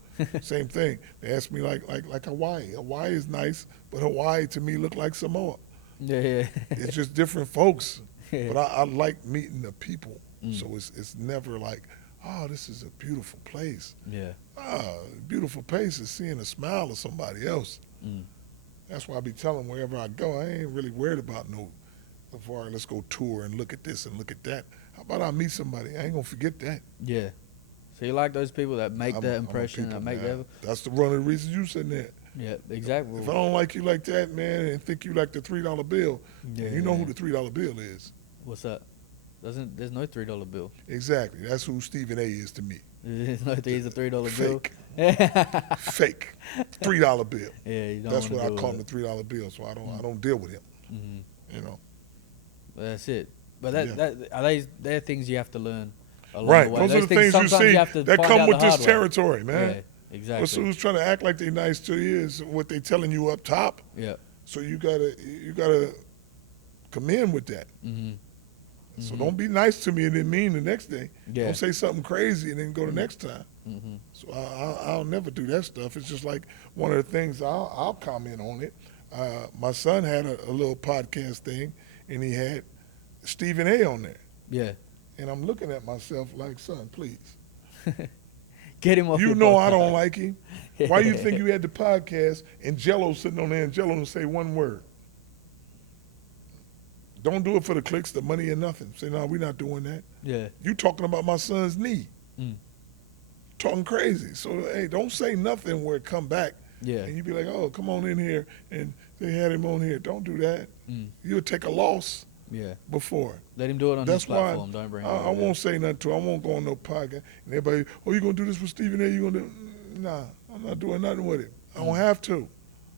Same thing. They asked me like Hawaii. Hawaii is nice, but Hawaii to me look like Samoa. Yeah. Yeah. It's just different folks. Yeah. But I like meeting the people. Mm. So it's never like, oh, this is a beautiful place. Yeah. Beautiful place is seeing a smile of somebody else. Mm. That's why I be telling wherever I go, I ain't really worried about LaVar, let's go tour and look at this and look at that. How about I meet somebody? I ain't gonna forget that. Yeah. So you like those people that make I'm that a impression, people that make man. that. That's one of the reasons you sitting there. Yeah. Exactly. If I don't like you like that, man, and think you like the $3 bill, Yeah. you know who the $3 bill is. What's that? There's no $3 bill. Exactly. That's who Stephen A is to me. There's no he's a $3 bill. Fake. Fake. $3 bill. Yeah, you don't That's wanna what I deal call him, with the $3 bill. So I don't deal with him. Mhm. You know. That's it. But Yeah. they're things you have to learn along Right. the way. Those are the things you sometimes see have to that find come out with the this hard way. territory, man. Yeah, exactly. Well, who's trying to act like they nice to you is what they telling you up top. Yeah. So you gotta come in with that. Mhm. So don't be nice to me and then mean the next day. Yeah. Don't say something crazy and then go the next time. Mhm. So I'll never do that stuff. It's just like one of the things I'll comment on it. My son had a little podcast thing, and he had Stephen A on there. Yeah. And I'm looking at myself like, son, please. Get him off. You your know podcast. I don't like him. Why you think you had the podcast and Gelo sitting on there and Gelo don't say one word? Don't do it for the clicks, the money, or nothing. Say, no, we're not doing that. Yeah. You talking about my son's knee. Mm. Talking crazy. So, hey, don't say nothing where it come back. Yeah. And you be like, oh, come on in here. And they had him on here. Don't do that. Mm. You'll take a loss Yeah. before. Let him do it on That's his why platform. Don't bring him I over there. won't say nothing to him. I won't go on no podcast. And everybody, oh, you going to do this with Stephen A? You going to Nah, I'm not doing nothing with him. I don't have to.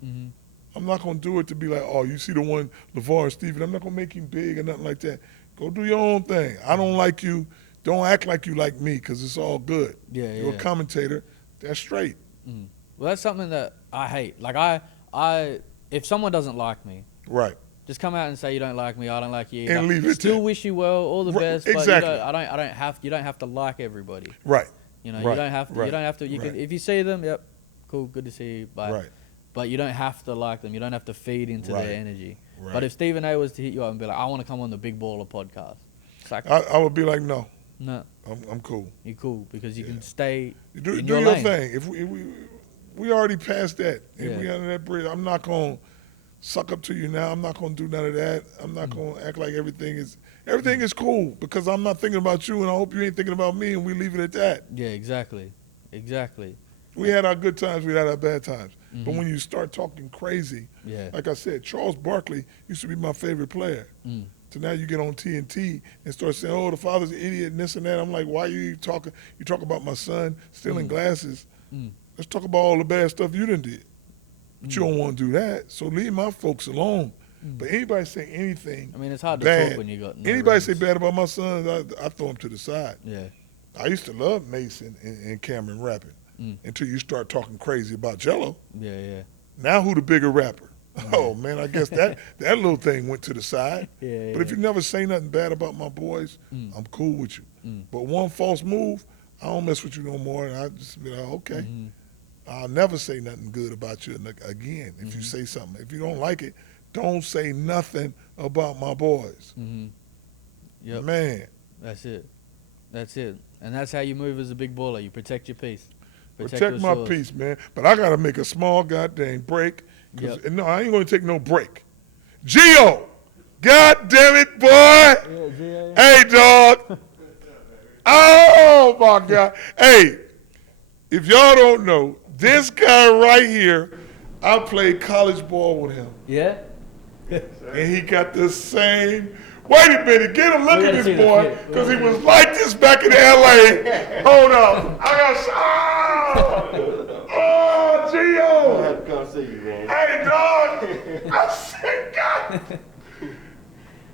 Mhm. I'm not going to do it to be like, oh, you see the one, LaVar and Stephen. I'm not going to make him big or nothing like that. Go do your own thing. I don't like you. Don't act like you like me because it's all good. Yeah. You're a commentator. That's straight. Mm. Well, that's something that I hate. Like I if someone doesn't like me, Right. just come out and say you don't like me. I don't like you. And leave it Still there. wish you well, all the Right, best. exactly. But you don't have to like everybody. Right. You know, Right, you don't have to. right, You don't have to. You right. can if you see them. Yep, cool, good to see you. Bye. Right. But you don't have to like them. You don't have to feed into Right, their energy. right. But if Stephen A was to hit you up and be like, I want to come on the Big Baller podcast, it's like, I would be like, no, no, I'm cool. you're cool because you Yeah. can stay You do in your your lane. thing. If we already passed that. If Yeah. we under that bridge, I'm not going to suck up to you now. I'm not going to do none of that. I'm not going to act like everything is cool because I'm not thinking about you and I hope you ain't thinking about me and we leave it at that. Yeah, exactly. We had our good times, we had our bad times. But Mhm. when you start talking crazy, Yeah. like I said, Charles Barkley used to be my favorite player. Mm. So now you get on TNT and start saying, oh, the father's an idiot and this and that. I'm like, why are you talking? You talk about my son stealing glasses. Mm. Let's talk about all the bad stuff you done did. But Mm. you don't want to do that. So leave my folks alone. But anybody say anything I mean, it's hard to bad, talk when you got no anybody rings. say bad about my sons, I throw them to the side. Yeah. I used to love Mason and Cameron rapping Mm. until you start talking crazy about Gelo. Yeah. Now who the bigger rapper? Oh, man, I guess that little thing went to the side. Yeah. But if you never say nothing bad about my boys, Mm. I'm cool with you. Mm. But one false move, I don't mess with you no more. And I just be like, okay. Mhm. I'll never say nothing good about you again if Mm-hmm. you say something. If you don't like it, don't say nothing about my boys. Mhm. Yep. Man, That's it. And that's how you move as a big baller. You protect your peace. protect my yours. peace, man. But I got to make a small goddamn break. 'Cause no, I ain't going to take no break. Geo! God damn it, boy! Hey, dog! Oh, my God. Hey, if y'all don't know, this guy right here, I played college ball with him. Yeah? And he got the same. Wait a minute, get a look We at gotta see this the boy, kid. because he was like this back in L.A. Hold up. Oh, I Gio. have to come see you, man. Hey, dog. I said, God.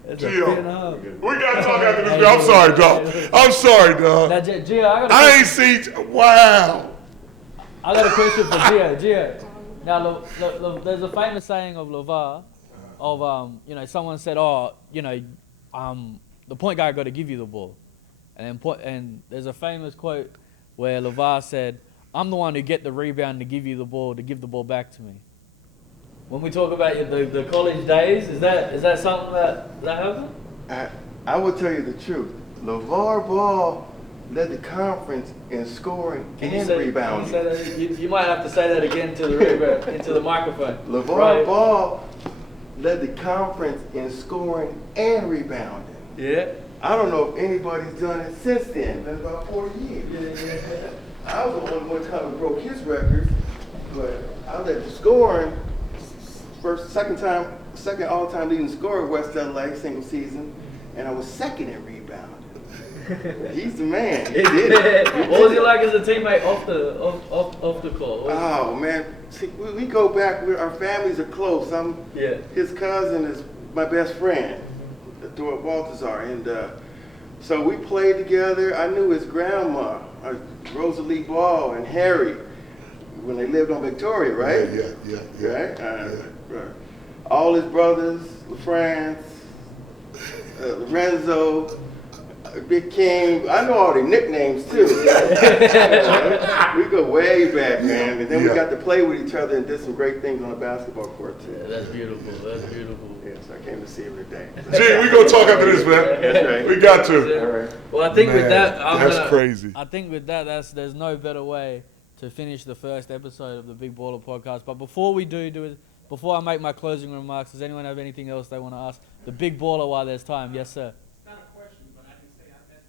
It's a fit up. Gio, we got to talk after this. I'm sorry, dog. I'm sorry, Now, dog. Gio, I ain't seen, wow. I got a question for Gio. Gio, now there's a famous saying of LaVar, of someone said, the point guard got to give you the ball, and there's a famous quote where LaVar said, "I'm the one who get the rebound to give you the ball, to give the ball back to me." When we talk about the college days, is that something that happened? I will tell you the truth. LaVar Ball led the conference in scoring and rebounding. Can you say that? You might have to say that again to the into the microphone. LaVar Ball led the conference in scoring and rebounding. Yeah. I don't know if anybody's done it since then. It's been about 40 years. I was the only one time who broke his record, but I led the scoring second all-time leading scorer at West LA single season, and I was second in rebounding. He's the man. He did it. What was he like as a teammate off the court? Oh man, see, we go back. Our families are close. His cousin is my best friend, Dora Baltazar, and so we played together. I knew his grandma, Rosalie Ball, and Harry when they lived on Victoria, right? Yeah. Right. Right. All his brothers, LaFrance, Lorenzo, Big King. I know all the nicknames too. We go way back, man. And then we got to play with each other and did some great things on the basketball court too. Yeah, that's beautiful. That's beautiful. Yes, I came to see him today. Gee, we gonna talk after this, man. That's right. We got to. All right. Well, I think with Man, that, that's crazy. I think with that, there's no better way to finish the first episode of the Big Baller Podcast. But before we before I make my closing remarks, does anyone have anything else they want to ask the Big Baller while there's time? Yes, sir. It's not a question, but I can say I met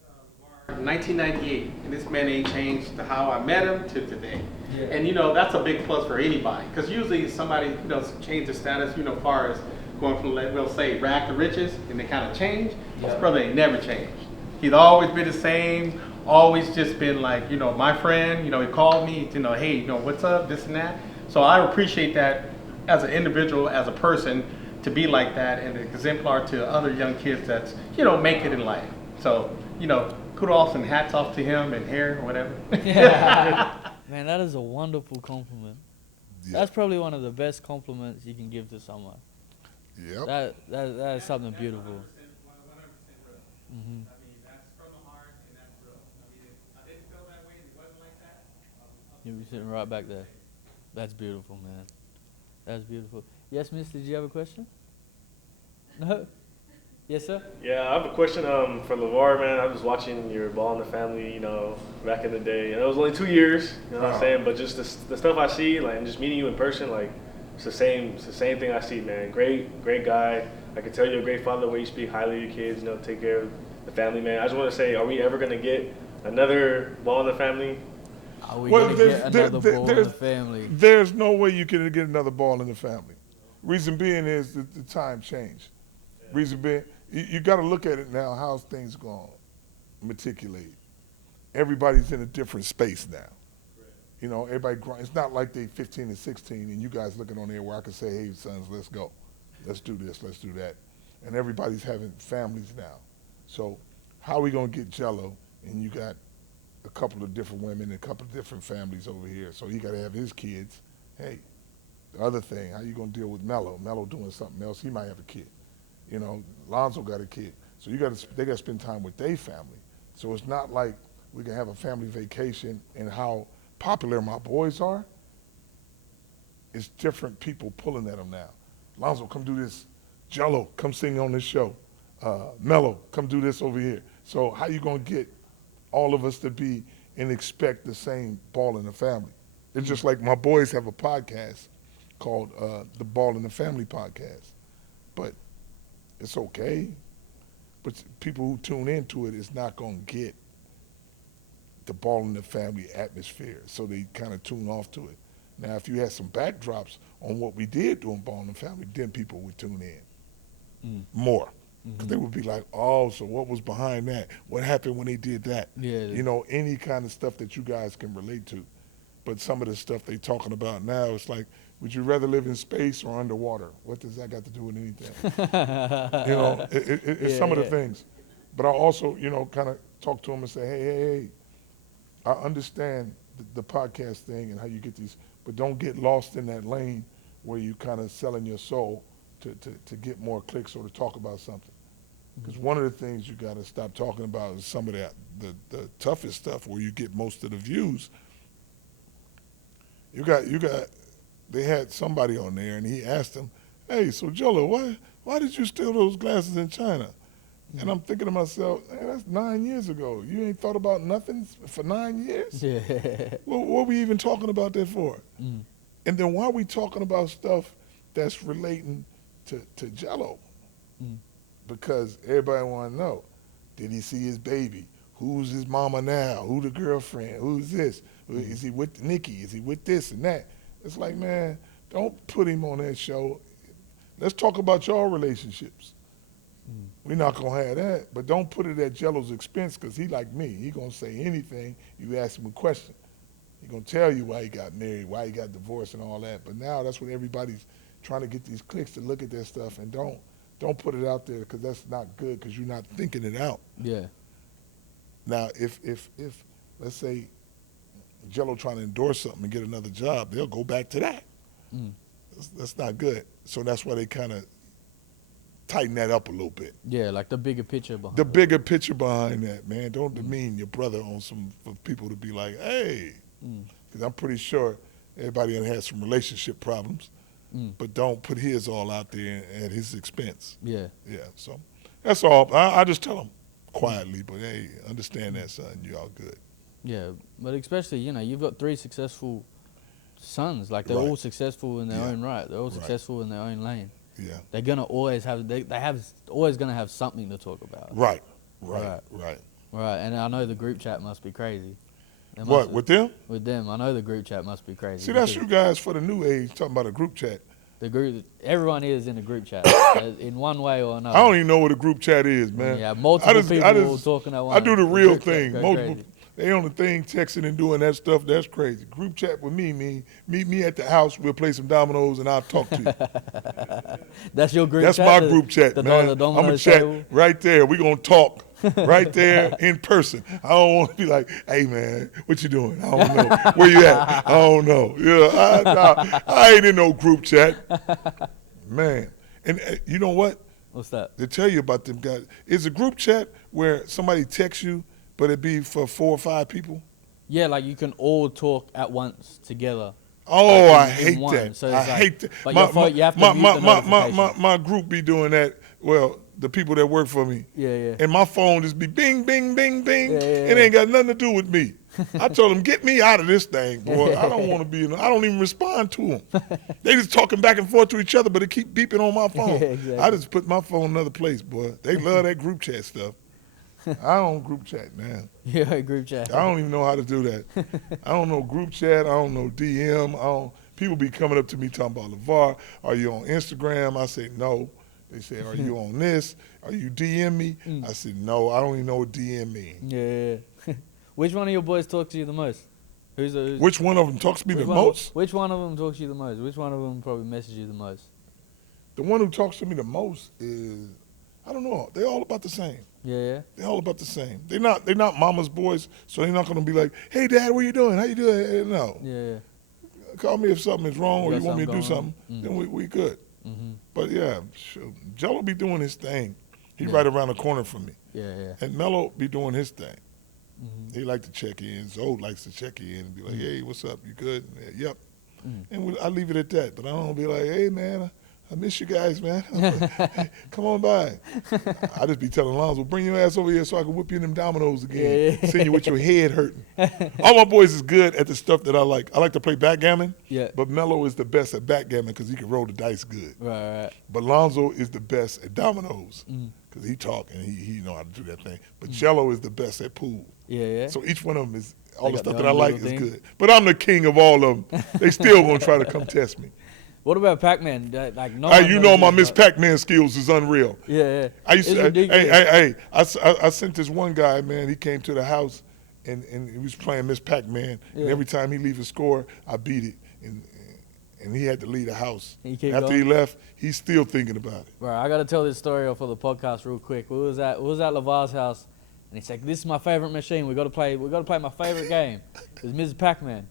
LaVar in 1998, and this man ain't changed to how I met him to today. Yeah. And that's a big plus for anybody, because usually somebody change their status, as far as going from, we'll say, rag to riches, and they kind of change. This brother ain't never changed. He's always been the same. Always just been like, my friend. He called me, hey, what's up, this and that. So I appreciate that as an individual, as a person, to be like that and an exemplar to other young kids that's, make it in life. So, kudos and hats off to him and hair or whatever. Man, that is a wonderful compliment. Yeah. That's probably one of the best compliments you can give to someone. Yep. That is something beautiful. 100% real. Hmm. I mean, that's from the heart and that's real. I mean, if I didn't feel that way and it wasn't like that, You'll be sitting right back there. That's beautiful, man. That's beautiful. Yes, miss, did you have a question? No? Yes, sir? Yeah, I have a question for LaVar, man. I was watching your Ball in the Family, back in the day. And it was only 2 years, you know what I'm saying? But just the stuff I see, like, and just meeting you in person, like, it's the same thing I see, man. Great guy. I can tell you're a great father, the way you speak highly of your kids, take care of the family, man. I just want to say, are we ever going to get another Ball in the Family? Are we going to get another ball in the family? There's no way you can get another ball in the family. Reason being is that the time changed. Reason being, you got to look at it now, how things going to matriculate. Everybody's in a different space now. Everybody, it's not like they 15 and 16 and you guys looking on there where I can say, hey, sons, let's go. Let's do this, let's do that. And everybody's having families now. So how are we going to get Gelo? And you got a couple of different women and a couple of different families over here. So he got to have his kids. Hey, the other thing, how you going to deal with Melo? Melo doing something else, he might have a kid. Lonzo got a kid. So they got to spend time with their family. So it's not like we can have a family vacation, and how popular my boys are, it's different people pulling at them now. Lonzo, come do this. Gelo, come sing on this show. Melo, come do this over here. So how you going to get all of us to be and expect the same Ball in the Family? It's just like my boys have a podcast called the Ball in the Family Podcast. But it's okay. But people who tune into it is not going to get the Ball in the Family atmosphere, so they kind of tune off to it. Now, if you had some backdrops on what we did doing Ball in the Family, then people would tune in. more. Because they would be like, oh, so what was behind that? What happened when they did that? Yeah. You know, any kind of stuff that you guys can relate to. But some of the stuff they talking about now, it's like, would you rather live in space or underwater? What does that got to do with anything? You know, it's some of the things. But I also, you know, kind of talk to them and say, hey, I understand the podcast thing and how you get these, but don't get lost in that lane where you kind of selling your soul to get more clicks or to talk about something. Because one of the things you got to stop talking about is some of the toughest stuff where you get most of the views. They had somebody on there and he asked them, hey, so Gelo, why did you steal those glasses in China? And I'm thinking to myself, hey, that's 9 years ago. You ain't thought about nothing for 9 years? Yeah. Well, what are we even talking about that for? And then why are we talking about stuff that's relating to Gelo? Because everybody want to know, did he see his baby? Who's his mama now? Who the girlfriend? Who's this? Is he with Nikki? Is he with this and that? It's like, man, don't put him on that show. Let's talk about your relationships. We're not going to have that, but don't put it at Gelo's expense because he like me. He going to say anything you ask him a question. He going to tell you why he got married, why he got divorced and all that. But now that's what everybody's trying to get these clicks to look at that stuff, and don't put it out there because that's not good because you're not thinking it out. Yeah. Now, if let's say Gelo trying to endorse something and get another job, they'll go back to that. That's not good. So that's why they kind of tighten that up a little bit. Yeah, like the bigger picture behind The bigger picture behind that, man. Don't demean your brother on for people to be like, hey, because I'm pretty sure everybody done had some relationship problems, but don't put his all out there at his expense. Yeah. Yeah, so that's all. I just tell them quietly, but hey, understand that, son. You all good. Yeah, but especially, you know, you've got 3 successful sons. Like, they're Right. all successful in their own right. They're all successful in their own lane. Yeah. They're gonna always have always gonna have something to talk about. Right. Right. And I know the group chat must be crazy. What, with them? With them, I know the group chat must be crazy. See, that's you guys for the new age talking about a group chat. The group, everyone is in a group chat in one way or another. I don't even know what a group chat is, man. Yeah, multiple people talking at once. I do the real group chat thing. go Multiple, crazy. they on the thing texting and doing that stuff. That's crazy. Group chat with me mean meet me at the house. We'll play some dominoes and I'll talk to you. That's your group That's chat? my group chat, man. The I'm domino gonna chat table? right there. We gonna talk right there in person. I don't want to be like, hey man, what you doing? I don't know. Where you at? I don't know. Yeah, I ain't in no group chat, man. And you know what? What's that? To tell you about them guys, is a group chat where somebody texts you, but it be for 4 or 5 people? Yeah, like you can all talk at once together. Oh, Like I in hate one. that. So it's I like- hate that. but your phone- you have to mute the notifications. My group be doing that. Well, the people that work for me. Yeah. And my phone just be bing, bing, bing, bing. Yeah. It ain't got nothing to do with me. I told them, get me out of this thing, boy. I don't want to be I don't even respond to them. They just talking back and forth to each other, but it keep beeping on my phone. Yeah, exactly. I just put my phone in another place, boy. They love that group chat stuff. I don't group chat, man. Yeah, group chat. I don't even know how to do that. I don't know group chat. I don't know DM. People be coming up to me talking about LaVar. Are you on Instagram? I say no. They say, are you on this? Are you DM me? I said no. I don't even know what DM means. Yeah. Which one of your boys talks to you the most? Who's Which one of them talks to me the which one- most? Which one of them talks to you the most? Which one of them probably messages you the most? The one who talks to me the most is, I don't know. They all about the same. Yeah. They're all about the same. They're not mama's boys, so they're not gonna be like, hey dad, what you doing? How you doing? No. Yeah. Call me if something is wrong or You you got want me to do something something, going then we good. Mm-hmm. But yeah, Gelo be doing his thing. He Yeah. right around the corner from me. Yeah. And Melo be doing his thing. Mm-hmm. He like to check in. Zoe likes to check in and be like, hey, what's up? You good? Yeah, yep. And I leave it at that. But I don't be like, hey, man, I miss you guys, man. Come on by. I just be telling Lonzo, bring your ass over here so I can whip you in them dominoes again. Yeah. Send you with your head hurting. All my boys is good at the stuff that I like. I like to play backgammon. Yeah. But Melo is the best at backgammon because he can roll the dice good. Right. But Lonzo is the best at dominoes because he talk and he know how to do that thing. But Gelo is the best at pool. Yeah. So each one of them is all They the got stuff their that I own like little is thing. good. But I'm the king of all of them. They still gonna try to come test me. What about Pac-Man? Like, no one You knows know my this, Miss but- Pac-Man skills is unreal. Yeah, yeah. I used It's to, ridiculous. I sent this one guy, man, he came to the house and he was playing Miss Pac-Man. Yeah. And every time he leave a score, I beat it. And he had to leave the house. And you keep After going? he left, he's still thinking about it. Bro, I got to tell this story for the podcast real quick. We was at LaVar's house, and he's like, "This is my favorite machine. We got to play my favorite game. It was Ms. Pac-Man,"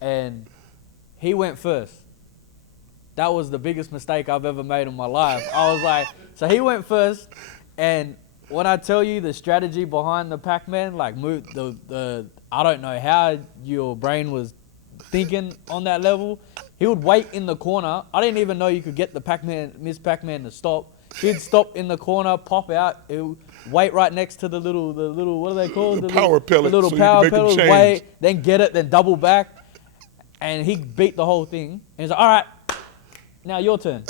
and he went first. That was the biggest mistake I've ever made in my life. I was like, so he went first, and when I tell you the strategy behind the Pac-Man, like move the I don't know how your brain was thinking on that level. He would wait in the corner. I didn't even know you could get the Miss Pac-Man to stop. He'd stop in the corner, pop out, he'd wait right next to the little what are they called? The power pellet, The little so you can power make 'em pellet, change. wait, then get it, then double back. And he beat the whole thing. And he's like, all right, now your turn.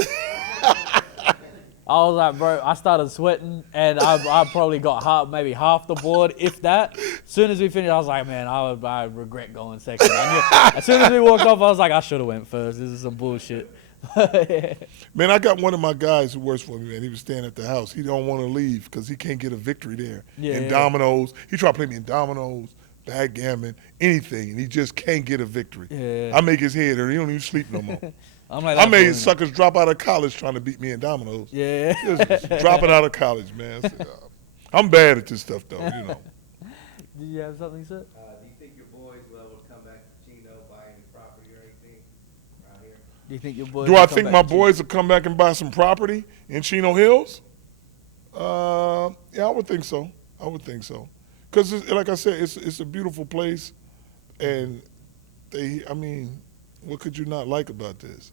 I was like, bro, I started sweating, and I probably got maybe half the board, if that. As soon as we finished, I was like, man, I regret going second. As soon as we walked off, I was like, I should have went first. This is some bullshit. Yeah. Man, I got one of my guys who works for me, man. He was staying at the house. He don't want to leave because he can't get a victory there. Yeah, in yeah. dominoes. He tried to play me in dominoes, backgammon, anything, and he just can't get a victory. Yeah. I make his head hurt. He don't even sleep no more. I'm like, I that made for suckers drop out of college trying to beat me in dominoes. Yeah. Just dropping out of college, man. I said, I'm bad at this stuff, though, you know. Did you have something, sir? Do you think your boys will ever come back to Chino, buy any property or anything around here? Do you think your boys? Do will I come think back my to you? boys will come back and buy some property in Chino Hills? Yeah, I would think so. Because, like I said, it's a beautiful place, and what could you not like about this?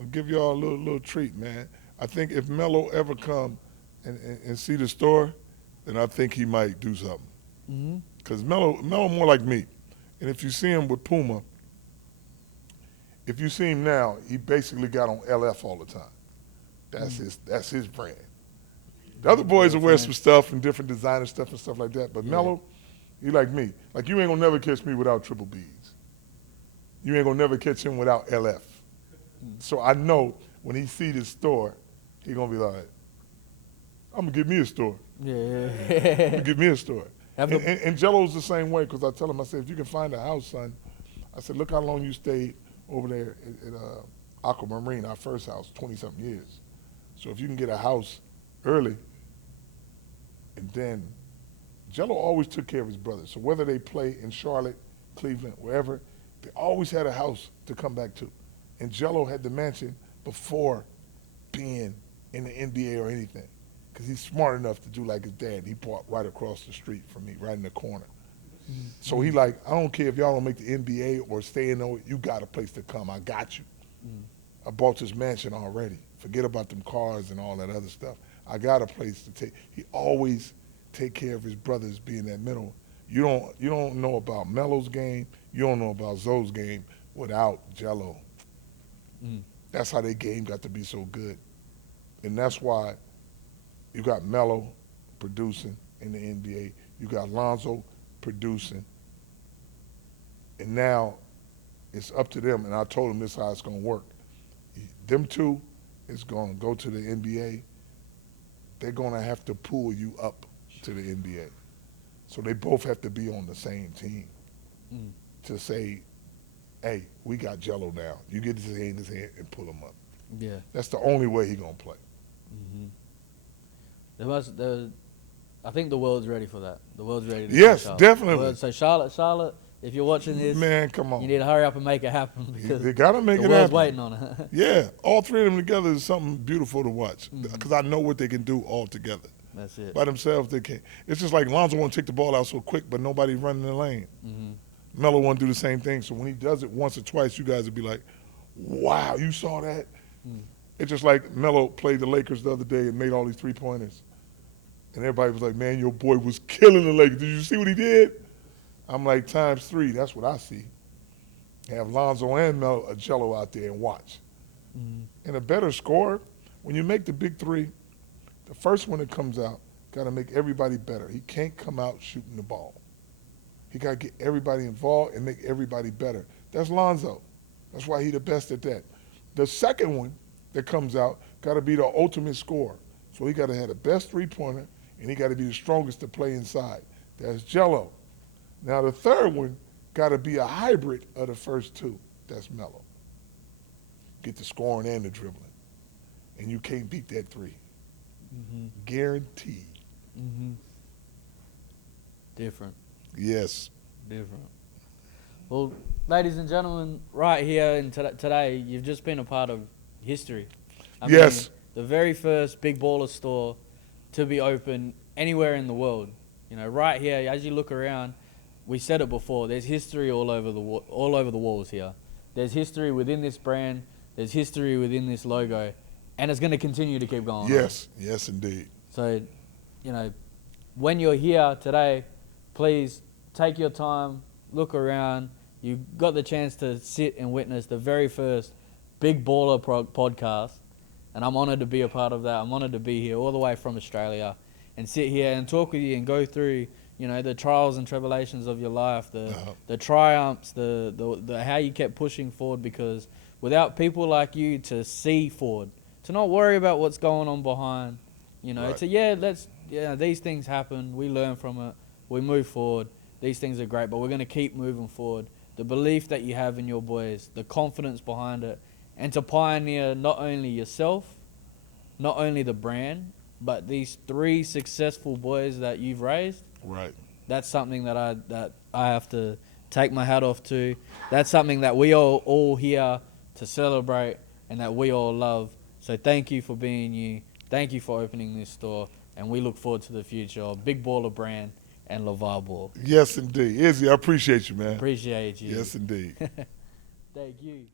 I'll give y'all a little treat, man. I think if Melo ever come and see the store, then I think he might do something. Because Melo more like me. And if you see him with Puma, if you see him now, he basically got on LF all the time. That's his brand. The other boys will wear some stuff and different designer stuff and stuff like that. But Melo, he like me. Like, you ain't gonna never catch me without triple B's. You ain't gonna never catch him without LF. So I know when he see this store, he gonna be like, I'm gonna give me a store. Yeah. Give me a store. Have And Gelo's the same way, because I tell him, I said, if you can find a house, son, I said, look how long you stayed over there at Aquamarine, our first house, 20-something years. So if you can get a house early, and then Gelo always took care of his brothers. So whether they play in Charlotte, Cleveland, wherever, they always had a house to come back to. And Gelo had the mansion before being in the NBA or anything, because he's smart enough to do like his dad. He bought right across the street from me, right in the corner. So he like, I don't care if y'all don't make the NBA or stay in there, you got a place to come. I got you. I bought this mansion already. Forget about them cars and all that other stuff. I got a place to take. He always take care of his brothers being that middle. You don't know about Melo's game. You don't know about Zoe's game without Gelo. That's how their game got to be so good. And that's why you got Melo producing in the NBA. You got Lonzo producing. And now it's up to them, and I told them this is how it's going to work. Them two is going to go to the NBA. They're going to have to pull you up to the NBA. So they both have to be on the same team to say, hey, we got Gelo now. You get his hand and pull him up. Yeah. That's the only way he's going to play. I think the world's ready for that. The world's ready to Yes, see Charlotte. definitely. So Charlotte, if you're watching this, Man, come on. you need to hurry up and make it happen because They got to make the it world's happen. waiting on it. Yeah, all three of them together is something beautiful to watch, because I know what they can do all together. That's it. By themselves, they can't. It's just like Lonzo want to take the ball out so quick, but nobody running the lane. Melo want to do the same thing. So when he does it once or twice, you guys would be like, wow, you saw that? It's just like Melo played the Lakers the other day and made all these three-pointers. And everybody was like, man, your boy was killing the Lakers. Did you see what he did? I'm like, times three, that's what I see. Have Lonzo and Gelo out there and watch. And a better scorer, when you make the big three, the first one that comes out got to make everybody better. He can't come out shooting the ball. He got to get everybody involved and make everybody better. That's Lonzo. That's why he the best at that. The second one that comes out got to be the ultimate scorer. So he got to have the best three-pointer, and he got to be the strongest to play inside. That's Gelo. Now the third one got to be a hybrid of the first two. That's Melo. Get the scoring and the dribbling. And you can't beat that three. Guaranteed. Different. Yes. Different. Well, ladies and gentlemen, right here in today, you've just been a part of history. I Yes. mean, the very first Big Baller store to be open anywhere in the world. You know, right here, as you look around, we said it before, there's history all over the walls here. There's history within this brand, there's history within this logo, and it's going to continue to keep going on. Yes. Yes, indeed. So, you know, when you're here today, please take your time, look around. You got the chance to sit and witness the very first Big Baller podcast, and I'm honoured to be a part of that. I'm honoured to be here all the way from Australia and sit here and talk with you and go through, you know, the trials and tribulations of your life, the triumphs, the how you kept pushing forward, because without people like you to see forward, to not worry about what's going on behind, you know, Right. these things happen, we learn from it, we move forward, these things are great, but we're going to keep moving forward. The belief that you have in your boys, the confidence behind it, and to pioneer not only yourself, not only the brand, but these three successful boys that you've raised. Right. That's something that I have to take my hat off to. That's something that we all here to celebrate and that we all love. So thank you for being you. Thank you for opening this store, and we look forward to the future of Big Baller Brand and LaVar Ball. Yes, indeed. Izzy, I appreciate you, man. Appreciate you. Yes, indeed. Thank you.